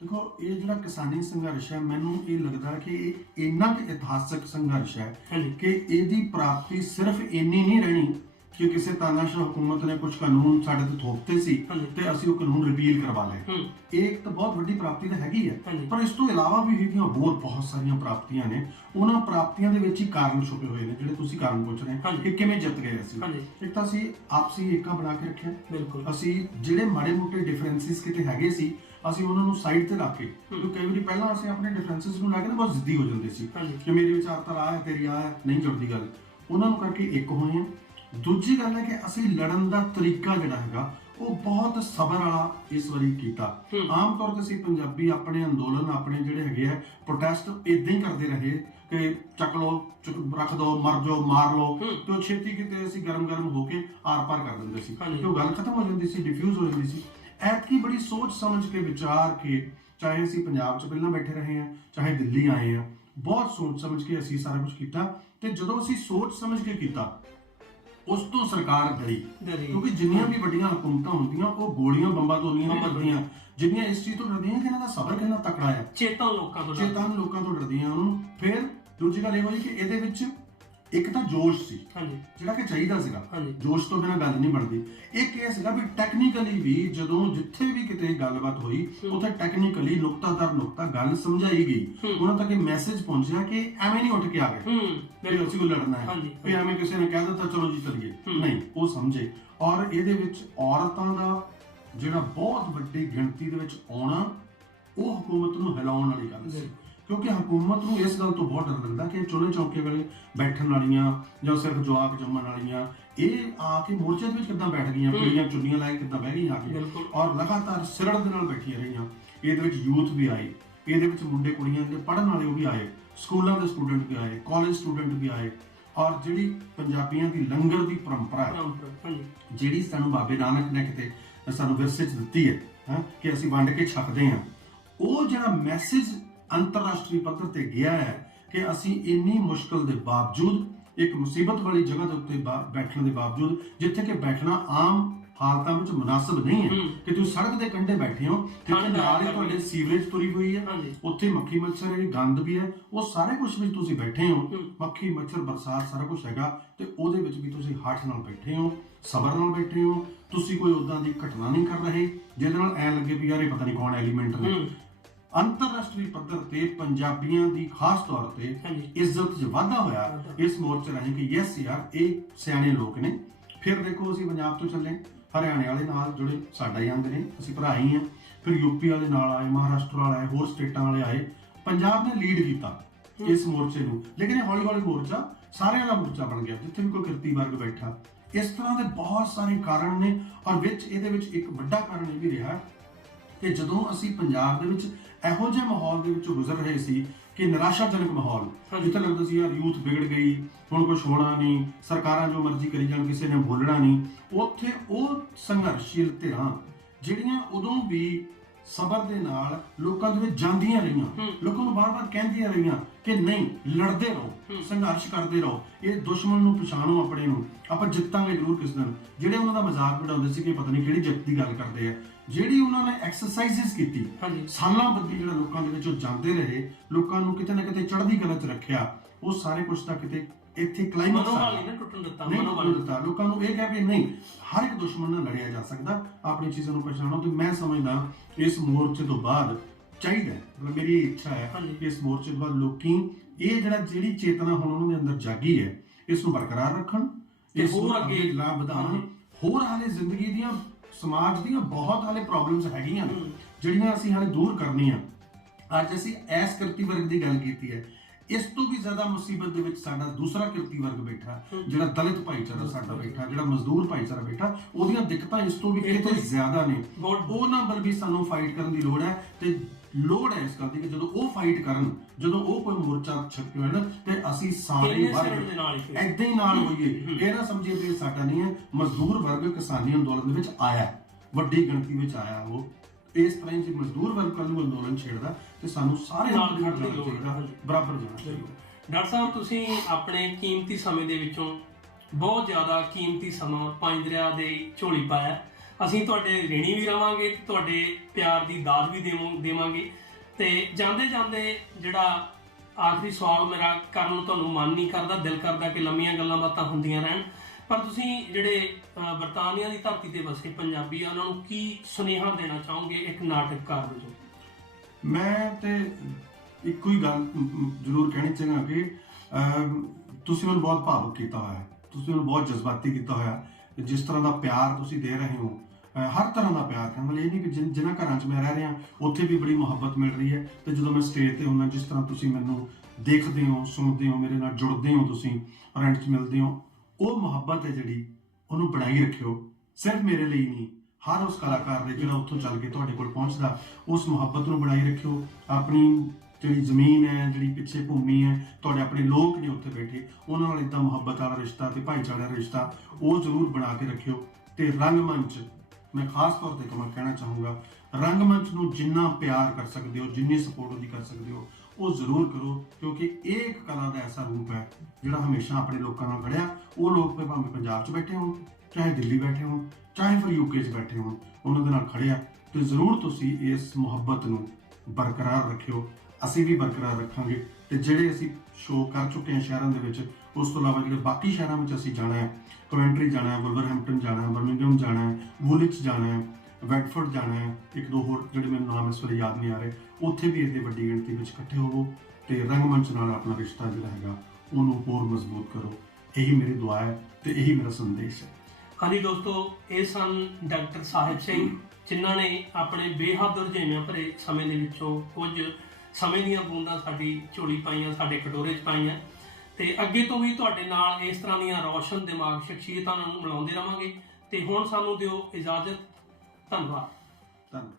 ਦੇਖੋ, ਇਹ ਜਿਹੜਾ ਕਿਸਾਨੀ ਸੰਘਰਸ਼ ਹੈ, ਮੈਨੂੰ ਇਹ ਲੱਗਦਾ ਕਿ ਇਹ ਇੰਨਾ ਕੁ ਇਤਿਹਾਸਕ ਸੰਘਰਸ਼ ਹੈ ਕਿ ਇਹਦੀ ਪ੍ਰਾਪਤੀ ਸਿਰਫ ਇੰਨੀ ਨਹੀਂ ਰਹਿਣੀ ਕਿ ਕਿਸੇ ਤਾਨਾਸ਼ਾਹ ਹਕੂਮਤ ਨੇ ਕੁਝ ਕਾਨੂੰਨ ਸਾਡੇ ਤੇ ਥੋਪਤੇ ਸੀ ਤੇ ਅਸੀਂ ਉਹ ਕਾਨੂੰਨ ਰਿਪੀਲ ਕਰਵਾ ਲਏ। ਇਹ ਇੱਕ ਤਾਂ ਬਹੁਤ ਵੱਡੀ ਪ੍ਰਾਪਤੀ ਤਾਂ ਹੈਗੀ ਹੈ, ਪਰ ਇਸ ਤੋਂ ਇਲਾਵਾ ਵੀ ਇਹਦੀਆਂ ਹੋਰ ਬਹੁਤ ਸਾਰੀਆਂ ਪ੍ਰਾਪਤੀਆਂ ਨੇ। ਉਹਨਾਂ ਪ੍ਰਾਪਤੀਆਂ ਦੇ ਵਿੱਚ ਹੀ ਕਾਰਨ ਛੁਪੇ ਹੋਏ ਨੇ, ਜਿਹੜੇ ਤੁਸੀਂ ਕਾਰਨ ਪੁੱਛ ਰਹੇ ਹੋ ਕਿ ਕਿਵੇਂ ਜਿੱਤ ਗਏ ਅਸੀਂ। ਇੱਕ ਤਾਂ ਅਸੀਂ ਆਪਸੀ ਏਕਾ ਬਣਾ ਕੇ ਰੱਖਿਆ, ਅਸੀਂ ਜਿਹੜੇ ਮਾੜੇ ਮੋਟੇ ਡਿਫਰੈਂਸਿਸ ਕਿਤੇ ਹੈਗੇ ਸੀ, ਅਸੀਂ ਉਹਨਾਂ ਨੂੰ ਸਾਈਡ ਤੇ ਰੱਖ ਕੇ, ਕਿਉਂਕਿ ਕਈ ਵਾਰੀ ਪਹਿਲਾਂ ਅਸੀਂ ਆਪਣੇ ਡਿਫਰੈਂਸਿਸ ਨੂੰ ਲੈ ਕੇ ਬਹੁਤ ਜ਼ਿੱਦੀ ਹੋ ਜਾਂਦੇ ਸੀ ਕਿ ਮੇਰੀ ਵਿਚਾਰਧਾਰਾ ਹੈ, ਤੇਰੀ ਆ ਹੈ, ਨਹੀਂ ਜੁੜਦੀ ਗੱਲ। ਉਹਨਾਂ ਨੂੰ ਕਰਕੇ ਇੱਕ ਹੋਏ ਆ। ਦੂਜੀ ਗੱਲ ਹੈ ਕਿ ਅਸੀਂ ਲੜਨ ਦਾ ਤਰੀਕਾ ਜਿਹੜਾ ਹੈਗਾ ਉਹ ਬਹੁਤ ਸਬਰ ਵਾਲਾ ਇਸ ਵਾਰੀ ਕੀਤਾ। ਆਮ ਤੌਰ ਤੇ ਅਸੀਂ ਪੰਜਾਬੀ ਆਪਣੇ ਅੰਦੋਲਨ, ਆਪਣੇ ਜਿਹੜੇ ਹੈਗੇ ਆ ਪ੍ਰੋਟੈਸਟ, ਇਦਾਂ ਹੀ ਕਰਦੇ ਰਹੇ ਕਿ ਚੱਕ ਲਓ, ਰੱਖ ਦੋ, ਮਰ ਜਾਓ, ਮਾਰ ਲਓ, ਤੇ ਉਹ ਛੇਤੀ ਕਿਤੇ ਅਸੀਂ ਗਰਮ ਹੋ ਕੇ ਆਰ ਪਾਰ ਕਰ ਦਿੰਦੇ ਸੀ, ਤੇ ਉਹ ਗੱਲ ਖਤਮ ਹੋ ਜਾਂਦੀ ਸੀ, ਡਿਫਿਊਜ਼ ਹੋ ਜਾਂਦੀ ਸੀ। ਐਤਕੀ ਬੜੀ ਸੋਚ ਸਮਝ ਕੇ, ਵਿਚਾਰ ਕੇ, ਚਾਹੇ ਅਸੀਂ ਪੰਜਾਬ 'ਚ ਪਹਿਲਾਂ ਬੈਠੇ ਰਹੇ ਹਾਂ, ਚਾਹੇ ਦਿੱਲੀ ਆਏ ਹਾਂ, ਬਹੁਤ ਸੋਚ ਸਮਝ ਕੇ ਅਸੀਂ ਸਾਰਾ ਕੁਝ ਕੀਤਾ। ਤੇ ਜਦੋਂ ਅਸੀਂ ਸੋਚ ਸਮਝ ਕੇ ਕੀਤਾ, ਉਸ ਤੋਂ ਸਰਕਾਰ ਡਰੀ, ਕਿਉਂਕਿ ਜਿੰਨੀਆਂ ਵੀ ਵੱਡੀਆਂ ਹਕੂਮਤਾਂ ਹੁੰਦੀਆਂ ਉਹ ਗੋਲੀਆਂ ਬੰਬਾਂ ਤੋਂ ਨਹੀਂ ਡਰਦੀਆਂ, ਜਿੰਨੀਆਂ ਇਸ ਚੀਜ਼ ਤੋਂ ਡਰਦੀਆਂ ਕਿ ਇਹਨਾਂ ਦਾ ਸਬਰ ਕਿੰਨਾ ਤਕੜਾ ਹੈ, ਚੇਤਨ ਲੋਕਾਂ ਤੋਂ ਡਰਦੀਆਂ ਉਹਨੂੰ। ਫਿਰ ਦੂਜੀ ਗੱਲ ਇਹ ਹੋਈ ਕਿ ਇਹਦੇ ਵਿੱਚ ਇੱਕ ਤਾਂ ਜੋਸ਼ ਸੀ ਜਿਹੜਾ ਕਿ ਚਾਹੀਦਾ ਸੀਗਾ, ਜੋਸ਼ ਤੋਂ ਬਿਨਾਂ ਗੱਲ ਨਹੀਂ ਬਣਦੀ। ਇੱਕ ਇਹ ਸੀਗਾ ਵੀ ਟੈਕਨੀਕਲੀ ਵੀ ਜਦੋਂ ਜਿੱਥੇ ਵੀ ਕਿਤੇ ਗੱਲਬਾਤ ਹੋਈ, ਉੱਥੇ ਟੈਕਨੀਕਲੀ ਨੁਕਤਾ ਦਰ ਨੁਕਤਾ ਗੱਲ ਸਮਝਾਈ ਗਈ, ਉਹਨਾਂ ਤੱਕ ਇਹ ਮੈਸੇਜ ਪਹੁੰਚਿਆ ਕਿ ਐਵੇਂ ਨਹੀਂ ਉੱਠ ਕੇ ਆ ਗਏ ਵੀ ਅਸੀਂ ਕੋ ਲੜਨਾ ਹੈ, ਵੀ ਐਵੇਂ ਕਿਸੇ ਨੇ ਕਹਿ ਦਿੱਤਾ ਚਲੋ ਜੀ ਚੱਲੀਏ, ਨਹੀਂ, ਉਹ ਸਮਝੇ। ਔਰ ਇਹਦੇ ਵਿੱਚ ਔਰਤਾਂ ਦਾ ਜਿਹੜਾ ਬਹੁਤ ਵੱਡੀ ਗਿਣਤੀ ਦੇ ਵਿੱਚ ਆਉਣਾ, ਉਹ ਹਕੂਮਤ ਨੂੰ ਹਿਲਾਉਣ ਵਾਲੀ ਗੱਲ ਸੀ, ਕਿਉਂਕਿ ਹਕੂਮਤ ਨੂੰ ਇਸ ਗੱਲ ਤੋਂ ਬਹੁਤ ਡਰ ਲੱਗਦਾ ਕਿ ਚੁੱਲ੍ਹੇ ਚੌਕੇ ਵੇਲੇ ਬੈਠਣ ਵਾਲੀਆਂ ਜਾਂ ਸਿਰਫ ਜਵਾਕ ਜੰਮਣ ਵਾਲੀਆਂ ਇਹ ਆ ਕੇ ਮੋਰਚੇ ਦੇ ਵਿੱਚ ਕਿੱਦਾਂ ਬੈਠ ਗਈਆਂ, ਪੀੜੀਆਂ ਚੁੰਨੀਆਂ ਲੈ ਕੇ ਕਿੱਦਾਂ ਬਹਿ ਗਈਆਂ ਆ ਕੇ, ਔਰ ਲਗਾਤਾਰ ਸਿਰੜ ਦੇ ਨਾਲ ਬੈਠੀਆਂ ਰਹੀਆਂ। ਇਹਦੇ ਵਿੱਚ ਯੂਥ ਵੀ ਆਏ, ਇਹਦੇ ਵਿੱਚ ਮੁੰਡੇ ਕੁੜੀਆਂ ਦੇ ਪੜ੍ਹਨ ਵਾਲੇ ਉਹ ਵੀ ਆਏ, ਸਕੂਲਾਂ ਦੇ ਸਟੂਡੈਂਟ ਵੀ ਆਏ, ਕਾਲਜ ਸਟੂਡੈਂਟ ਵੀ ਆਏ। ਔਰ ਜਿਹੜੀ ਪੰਜਾਬੀਆਂ ਦੀ ਲੰਗਰ ਦੀ ਪਰੰਪਰਾ ਹੈ, ਜਿਹੜੀ ਸਾਨੂੰ ਬਾਬੇ ਨਾਨਕ ਨੇ ਕਿਤੇ ਸਾਨੂੰ ਵਿਰਸੇ 'ਚ ਦਿੱਤੀ ਹੈ ਕਿ ਅਸੀਂ ਵੰਡ ਕੇ ਛਕਦੇ ਹਾਂ, ਉਹ ਜਿਹੜਾ ਮੈਸੇਜ ਅੰਤਰਰਾਸ਼ਟਰੀ ਪੱਧਰ ਤੇ ਗਿਆ ਹੈ ਕਿ ਅਸੀਂ ਇੰਨੀ ਮੁਸ਼ਕਲ ਦੇ ਬਾਵਜੂਦ, ਇੱਕ ਮੁਸੀਬਤ ਵਾਲੀ ਜਗ੍ਹਾ ਦੇ ਉੱਤੇ ਬੈਠਣ ਦੇ ਬਾਵਜੂਦ, ਜਿੱਥੇ ਕਿ ਬੈਠਣਾ ਆਮ ਹਾਲਤਾਂ ਵਿੱਚ ਮੁਨਾਸਬ ਨਹੀਂ ਹੈ ਕਿ ਤੁਸੀਂ ਸੜਕ ਦੇ ਕੰਢੇ ਬੈਠੇ ਹੋ ਤੇ ਨਾਲ ਹੀ ਤੁਹਾਡੇ ਸੀਵਰੇਜ ਤੁਰੀ ਹੋਈ ਹੈ, ਉੱਥੇ ਮੱਖੀ ਮੱਛਰ ਹੈ, ਗੰਦ ਵੀ ਹੈ, ਉਹ ਸਾਰੇ ਕੁਝ ਵਿੱਚ ਤੁਸੀਂ ਬੈਠੇ ਹੋ, ਮੱਖੀ ਮੱਛਰ ਬਰਸਾਤ ਸਾਰਾ ਕੁਝ ਹੈਗਾ ਤੇ ਉਹਦੇ ਵਿੱਚ ਵੀ ਤੁਸੀਂ ਹੱਠ ਨਾਲ ਬੈਠੇ ਹੋ, ਸਬਰ ਨਾਲ ਬੈਠੇ ਹੋ। ਤੁਸੀਂ ਕੋਈ ਉਦਾਂ ਦੀ ਘਟਨਾ ਨਹੀਂ ਕਰ ਰਹੇ ਜਿਹਦੇ ਨਾਲ ਐ ਲੱਗੇ ਵੀ ਯਾਰ ਇਹ ਪਤਾ ਨਹੀਂ ਕੌਣ ਐਲੀਮੈਂਟ ਨੇ। ਅੰਤਰਰਾਸ਼ਟਰੀ ਪੱਧਰ ਤੇ ਪੰਜਾਬੀਆਂ ਦੀ ਖਾਸ ਤੌਰ ਤੇ ਇੱਜ਼ਤ 'ਚ ਵਾਧਾ ਹੋਇਆ ਇਸ ਮੋਰਚੇ ਰਾਹੀਂ ਕਿ ਯੈਸ ਯਾਰ ਇਹ ਸਿਆਣੇ ਲੋਕ ਨੇ। ਫਿਰ ਦੇਖੋ ਅਸੀਂ ਪੰਜਾਬ ਤੋਂ ਚੱਲੇ, ਹਰਿਆਣੇ ਵਾਲੇ ਨਾਲ ਜੁੜੇ, ਸਾਡਾ ਹੀ ਆਂਦੇ ਨੇ, ਅਸੀਂ ਭਰਾ ਹੀ ਆ। ਫਿਰ ਯੂਪੀ ਵਾਲੇ ਨਾਲ ਆਏ, ਮਹਾਰਾਸ਼ਟਰ ਵਾਲੇ ਆਏ, ਹੋਰ ਸਟੇਟਾਂ ਵਾਲੇ ਆਏ। ਪੰਜਾਬ ਨੇ ਲੀਡ ਕੀਤਾ ਇਸ ਮੋਰਚੇ ਨੂੰ, ਲੇਕਿਨ ਇਹ ਹੌਲੀ ਹੌਲੀ ਮੋਰਚਾ ਸਾਰਿਆਂ ਦਾ ਮੋਰਚਾ ਬਣ ਗਿਆ ਜਿੱਥੇ ਵੀ ਕੋਈ ਕਿਰਤੀ ਵਰਗ ਬੈਠਾ। ਇਸ ਤਰ੍ਹਾਂ ਦੇ ਬਹੁਤ ਸਾਰੇ ਕਾਰਨ ਨੇ ਔਰ ਵਿੱਚ ਇਹਦੇ ਵਿੱਚ ਇੱਕ ਵੱਡਾ ਕਾਰਨ ਇਹ ਵੀ ਰਿਹਾ ਕਿ ਜਦੋਂ ਅਸੀਂ ਪੰਜਾਬ ਦੇ ਵਿੱਚ ਇਹੋ ਜਿਹੇ ਮਾਹੌਲ ਦੇ ਵਿੱਚੋਂ ਗੁਜ਼ਰ ਰਹੇ ਸੀ ਕਿ ਨਿਰਾਸ਼ਾਜਨਕ ਮਾਹੌਲ, ਜਿੱਥੇ ਲੱਗਦਾ ਸੀ ਯਾਰ ਯੂਥ ਵਿਗੜ ਗਈ, ਹੁਣ ਕੁਝ ਹੋਣਾ ਨਹੀਂ, ਸਰਕਾਰਾਂ ਜੋ ਮਰਜ਼ੀ ਕਰੀ ਜਾਣ, ਕਿਸੇ ਨੇ ਬੋਲਣਾ ਨਹੀਂ, ਉੱਥੇ ਉਹ ਸੰਘਰਸ਼ੀਲ ਧਿਰਾਂ ਜਿਹੜੀਆਂ ਉਦੋਂ ਵੀ ਸਬਰ ਦੇ ਨਾਲ ਲੋਕਾਂ ਦੇ ਵਿੱਚ ਜਾਂਦੀਆਂ ਰਹੀਆਂ, ਲੋਕਾਂ ਨੂੰ ਬਾਰ-ਬਾਰ ਕਹਿੰਦੀਆਂ ਰਹੀਆਂ ਕਿ ਨਹੀਂ, ਲੜਦੇ ਰਹੋ, ਸੰਘਰਸ਼ ਕਰਦੇ ਰਹੋ, ਇਹ ਦੁਸ਼ਮਣ ਨੂੰ ਪਛਾਣੋ ਆਪਣੇ ਨੂੰ, ਆਪਾਂ ਜਿੱਤਾਂਗੇ ਜ਼ਰੂਰ ਕਿਸ ਦਿਨ। ਜਿਹੜੇ ਉਹਨਾਂ ਦਾ ਮਜ਼ਾਕ ਉਡਾਉਂਦੇ ਸੀ ਕਿ ਪਤਾ ਨਹੀਂ ਕਿਹੜੀ ਜਿੱਤ ਦੀ ਗੱਲ ਕਰਦੇ ਆ, ਜਿਹੜੀ ਉਹਨਾਂ ਨੇ ਐਕਸਰਸਾਈਜ਼ਸ ਕੀਤੀ ਸਾਲਾਂ ਬੱਧੀ, ਜਿਹੜਾ ਲੋਕਾਂ ਦੇ ਵਿੱਚ ਉਹ ਜਾਂਦੇ ਰਹੇ, ਲੋਕਾਂ ਨੂੰ ਕਿਤੇ ਨਾ ਕਿਤੇ ਚੜ੍ਹਦੀ ਕਲਾ 'ਚ ਰੱਖਿਆ, ਉਹ ਸਾਰੇ ਕੁਝ ਤਾਂ ਕਿਤੇ ਇੱਥੇ ਕਲਾਈਮੈਕਸ ਨਹੀਂ ਟੁੱਟਣ ਦਿੱਤਾ। ਲੋਕਾਂ ਨੂੰ ਇਹ ਕਹਿ ਕੇ ਨਹੀਂ, ਹਰ ਇੱਕ ਦੁਸ਼ਮਣ ਨਾਲ ਲੜਿਆ ਜਾ ਸਕਦਾ, ਆਪਣੀ ਚੀਜ਼ਾਂ ਨੂੰ ਪਛਾਣੋ। ਤੇ ਮੈਂ ਸਮਝਦਾ ਇਸ ਮੋਰਚੇ ਤੋਂ ਬਾਅਦ ਚਾਹੀਦਾ, ਮਤਲਬ ਮੇਰੀ ਇੱਛਾ ਹੈ ਕਿ ਇਸ ਮੋਰਚੇ ਤੋਂ ਬਾਅਦ ਲੋਕੀ ਇਹ ਜਿਹੜੀ ਚੇਤਨਾ ਹੁਣ ਉਹਨਾਂ ਦੇ ਅੰਦਰ ਜਾਗੀ ਹੈ, ਇਸ ਨੂੰ ਬਰਕਰਾਰ ਰੱਖਣ, ਇਸ ਨੂੰ ਅੱਗੇ ਲਾਭ ਵਧਾਉਣ। ਹੋਰ ਹਾਲੇ ਜ਼ਿੰਦਗੀ ਦੀਆਂ, ਸਮਾਜ ਦੀਆਂ ਬਹੁਤ ਹਾਲੇ ਪ੍ਰੋਬਲਮਸ ਹੈਗੀਆਂ ਜਿਹੜੀਆਂ ਅਸੀਂ ਹਾਲੇ ਦੂਰ ਕਰਨੀਆਂ। ਅੱਜ ਅਸੀਂ ਇਸ ਕਿਰਤੀ ਵਰਗ ਦੀ ਗੱਲ ਕੀਤੀ ਹੈ, ਇਸ ਤੋਂ ਵੀ ਜ਼ਿਆਦਾ ਮੁਸੀਬਤ ਦੇ ਵਿੱਚ ਸਾਡਾ ਦੂਸਰਾ ਕਿਰਤੀ ਵਰਗ ਬੈਠਾ, ਜਿਹੜਾ ਦਲਿਤ ਭਾਈਚਾਰਾ ਸਾਡਾ ਬੈਠਾ, ਜਿਹੜਾ ਮਜ਼ਦੂਰ ਭਾਈਚਾਰਾ ਬੈਠਾ, ਉਹਦੀਆਂ ਦਿੱਕਤਾਂ ਇਸ ਤੋਂ ਵੀ ਕਿਤੇ ਜ਼ਿਆਦਾ ਨੇ। ਉਹਨਾਂ ਵੱਲ ਵੀ ਸਾਨੂੰ ਫਾਈਟ ਕਰਨ ਦੀ ਲੋੜ ਹੈ ਤੇ ਲੋੜ ਹੈ ਇਸ ਗੱਲ ਦੀ ਕਿ ਜਦੋਂ ਉਹ ਫਾਈਟ ਕਰਨ, ਜਦੋਂ ਉਹ ਕੋਈ ਮੋਰਚਾ ਛੱਡਣ ਤੇ ਅਸੀਂ ਸਾਰੇ ਏਦਾਂ ਹੀ ਨਾਲ ਹੋਈਏ। ਇਹ ਨਾ ਸਮਝੀਏ ਵੀ ਸਾਡਾ ਨਹੀਂ ਹੈ, ਮਜ਼ਦੂਰ ਵਰਗ ਕਿਸਾਨੀ ਅੰਦੋਲਨ ਦੇ ਵਿੱਚ ਆਇਆ, ਵੱਡੀ ਗਿਣਤੀ ਵਿੱਚ ਆਇਆ। ਉਹ ਇਸ ਤਰ੍ਹਾਂ ਜੇ ਮਜ਼ਦੂਰ ਵਰਗ ਕੱਲ੍ਹ ਨੂੰ ਅੰਦੋਲਨ ਛੇੜਦਾ ਤੇ ਸਾਨੂੰ ਸਾਰੇ ਨਾਲ ਜਾਣਾ ਚਾਹੀਦਾ, ਬਰਾਬਰ ਜਾਣਾ ਚਾਹੀਦਾ। ਡਾਕਟਰ ਸਾਹਿਬ, ਤੁਸੀਂ ਆਪਣੇ ਕੀਮਤੀ ਸਮੇਂ ਦੇ ਵਿੱਚੋਂ ਬਹੁਤ ਜ਼ਿਆਦਾ ਕੀਮਤੀ ਸਮਾਂ ਪੰਜ ਦਰਿਆ ਦੇ ਝੋਲੀ ਪਾਇਆ। ਅਸੀਂ ਤੁਹਾਡੇ ऋणी ਵੀ ਰਵਾਂਗੇ ਤੇ ਤੁਹਾਡੇ ਪਿਆਰ ਦੀ ਦਾਦ ਵੀ ਦੇਵਾਂਗੇ। ਤੇ ਜਾਂਦੇ ਜਾਂਦੇ ਜਿਹੜਾ ਆਖਰੀ ਸਵਾਲ ਮੇਰਾ ਕਰਨ ਨੂੰ ਤੁਹਾਨੂੰ ਮਨ ਨਹੀਂ ਕਰਦਾ, ਦਿਲ ਕਰਦਾ ਕਿ ਲੰਮੀਆਂ ਗੱਲਾਂ ਬਾਤਾਂ ਹੁੰਦੀਆਂ ਰਹਿਣ, ਪਰ ਤੁਸੀਂ ਜਿਹੜੇ ਬਰਤਾਨੀਆ ਦੀ ਧਰਤੀ ਤੇ ਵਸੇ ਪੰਜਾਬੀ ਆ, ਉਹਨਾਂ ਨੂੰ ਕੀ ਸੁਨੇਹਾ ਦੇਣਾ ਚਾਹੋਗੇ ਇੱਕ ਨਾਟਕਕਾਰ ਵਜੋਂ? ਮੈਂ ਤੇ ਇੱਕੋ ਹੀ ਗੱਲ ਜ਼ਰੂਰ ਕਹਿਣੀ ਚਾਹਾਂਗਾ ਕਿ ਤੁਸੀਂ ਮੈਨੂੰ ਬਹੁਤ ਭਾਵੁਕ ਕੀਤਾ ਹੋਇਆ, ਤੁਸੀਂ ਮੈਨੂੰ ਬਹੁਤ ਜਜ਼ਬਾਤੀ ਕੀਤਾ ਹੋਇਆ। ਜਿਸ ਤਰ੍ਹਾਂ ਦਾ ਪਿਆਰ ਤੁਸੀਂ ਦੇ ਰਹੇ ਹੋ, ਹਰ ਤਰ੍ਹਾਂ ਦਾ ਪਿਆਰ, ਮਤਲਬ ਇਹ ਨਹੀਂ ਕਿ ਜਿਨ੍ਹਾਂ ਘਰਾਂ 'ਚ ਮੈਂ ਰਹਿ ਰਿਹਾ ਉੱਥੇ ਵੀ ਬੜੀ ਮੁਹੱਬਤ ਮਿਲ ਰਹੀ ਹੈ, ਤੇ ਜਦੋਂ ਮੈਂ ਸਟੇਜ ਤੇ ਹੁੰਦਾ, ਜਿਸ ਤਰ੍ਹਾਂ ਤੁਸੀਂ ਮੈਨੂੰ ਦੇਖਦੇ ਹੋ, ਸੁਣਦੇ ਹੋ, ਮੇਰੇ ਨਾਲ ਜੁੜਦੇ ਹੋ, ਤੁਸੀਂ ਫਰੈਂਡ 'ਚ ਮਿਲਦੇ ਹੋ, ਉਹ ਮੁਹੱਬਤ ਹੈ ਜਿਹੜੀ ਉਹਨੂੰ ਬਣਾਈ ਰੱਖਿਓ। ਸਿਰਫ ਮੇਰੇ ਲਈ ਨਹੀਂ, ਹਰ ਉਸ ਕਲਾਕਾਰ ਦੇ ਜਿਹੜਾ ਉੱਥੋਂ ਚੱਲ ਕੇ ਤੁਹਾਡੇ ਕੋਲ ਪਹੁੰਚਦਾ, ਉਸ ਮੁਹੱਬਤ ਨੂੰ ਬਣਾਈ ਰੱਖਿਓ। ਆਪਣੀ ਜਿਹੜੀ ਜ਼ਮੀਨ ਹੈ, ਜਿਹੜੀ ਪਿੱਛੇ ਭੂਮੀ ਹੈ, ਤੁਹਾਡੇ ਆਪਣੇ ਲੋਕ ਨੇ ਉੱਥੇ ਬੈਠੇ, ਉਹਨਾਂ ਨਾਲ ਇੱਦਾਂ ਮੁਹੱਬਤ ਵਾਲਾ ਰਿਸ਼ਤਾ ਤੇ ਭਾਈਚਾਰੇ ਦਾ ਰਿਸ਼ਤਾ ਉਹ ਜ਼ਰੂਰ ਬਣਾ ਕੇ ਰੱਖਿਓ। ਤੇ ਰੰਗਮੰਚ, ਮੈਂ ਖਾਸ ਤੌਰ ਤੇ ਕਹਿਣਾ ਚਾਹੂੰਗਾ, ਰੰਗਮੰਚ ਨੂੰ ਜਿੰਨਾ ਪਿਆਰ ਕਰ ਸਕਦੇ ਹੋ, ਜਿੰਨੀ ਸਪੋਰਟ ਉਹਦੀ ਕਰ ਸਕਦੇ ਹੋ, ਉਹ ਜ਼ਰੂਰ ਕਰੋ, ਕਿਉਂਕਿ ਇਹ ਇੱਕ ਕਲਾ ਦਾ ਐਸਾ ਰੂਪ ਹੈ ਜਿਹੜਾ ਹਮੇਸ਼ਾ ਆਪਣੇ ਲੋਕਾਂ ਨਾਲ ਖੜਿਆ। ਉਹ ਲੋਕ ਭਾਵੇਂ ਪੰਜਾਬ 'ਚ ਬੈਠੇ ਹੋਣ, ਚਾਹੇ ਦਿੱਲੀ ਬੈਠੇ ਹੋਣ, ਚਾਹੇ ਫਿਰ UK 'ਚ ਬੈਠੇ ਹੋਣ, ਉਹਨਾਂ ਦੇ ਨਾਲ ਖੜਿਆ। ਤੇ ਜ਼ਰੂਰ ਤੁਸੀਂ ਇਸ ਮੁਹੱਬਤ ਨੂੰ ਬਰਕਰਾਰ ਰੱਖਿਓ, ਅਸੀਂ ਵੀ ਬਰਕਰਾਰ ਰੱਖਾਂਗੇ। ਤੇ ਜਿਹੜੇ ਅਸੀਂ ਸ਼ੋਅ ਕਰ ਚੁੱਕੇ ਹਾਂ ਸ਼ਹਿਰਾਂ ਦੇ ਵਿੱਚ, ਉਸ ਤੋਂ ਇਲਾਵਾ ਜਿਹੜੇ ਬਾਕੀ ਸ਼ਹਿਰਾਂ ਵਿੱਚ ਅਸੀਂ ਜਾਣਾ ਹੈ, ਕਵੈਂਟਰੀ ਜਾਣਾ ਹੈ, ਵੁਲਵਰਹੈਂਪਟਨ ਜਾਣਾ ਹੈ, ਬਰਮਿੰਘਮ ਜਾਣਾ ਹੈ, ਵੂਲਿਚ ਜਾਣਾ ਹੈ, ਵੈਟਫੋਰਡ ਜਾਣਾ ਹੈ, ਇੱਕ ਦੋ ਹੋਰ ਜਿਹੜੇ ਮੈਨੂੰ ਨਾਮ ਇਸ ਵੇਲੇ ਯਾਦ ਨਹੀਂ ਆ ਰਹੇ, ਉੱਥੇ ਵੀ ਇਹਦੇ ਵੱਡੀ ਗਿਣਤੀ ਵਿੱਚ ਇਕੱਠੇ ਹੋਵੋ ਤੇ ਰੰਗਮੰਚ ਨਾਲ ਆਪਣਾ ਰਿਸ਼ਤਾ ਜਿਹੜਾ ਹੈਗਾ ਉਹਨੂੰ ਹੋਰ ਮਜ਼ਬੂਤ ਕਰੋ। ਇਹੀ ਮੇਰੀ ਦੁਆ ਹੈ ਤੇ ਇਹੀ ਮੇਰਾ ਸੰਦੇਸ਼ ਹੈ। ਹਾਂਜੀ ਦੋਸਤੋ, ਇਹ ਸਨ ਡਾਕਟਰ ਸਾਹਿਬ ਸਿੰਘ, ਜਿਨ੍ਹਾਂ ਨੇ ਆਪਣੇ ਬੇਹੱਦ ਰੁਝੇਵਿਆਂ ਭਰੇ ਸਮੇਂ ਦੇ ਵਿੱਚੋਂ ਕੁਝ ਸਮੇਂ ਦੀਆਂ ਬੂੰਦਾਂ ਸਾਡੀ ਝੋਲੀ ਪਾਈਆਂ, ਸਾਡੇ ਕਟੋਰੇ 'ਚ ਪਾਈਆਂ। ਤੇ ਅੱਗੇ ਤੋਂ ਵੀ ਤੁਹਾਡੇ ਨਾਲ ਇਸ ਤਰ੍ਹਾਂ ਦੀਆਂ ਰੌਸ਼ਨ ਦਿਮਾਗ ਸ਼ਖਸੀਅਤਾਂ ਨੂੰ ਮਿਲਾਉਂਦੇ ਰਵਾਂਗੇ। ਤੇ ਹੁਣ ਸਾਨੂੰ ਦਿਓ ਇਜਾਜ਼ਤ। ਧੰਨਵਾਦ।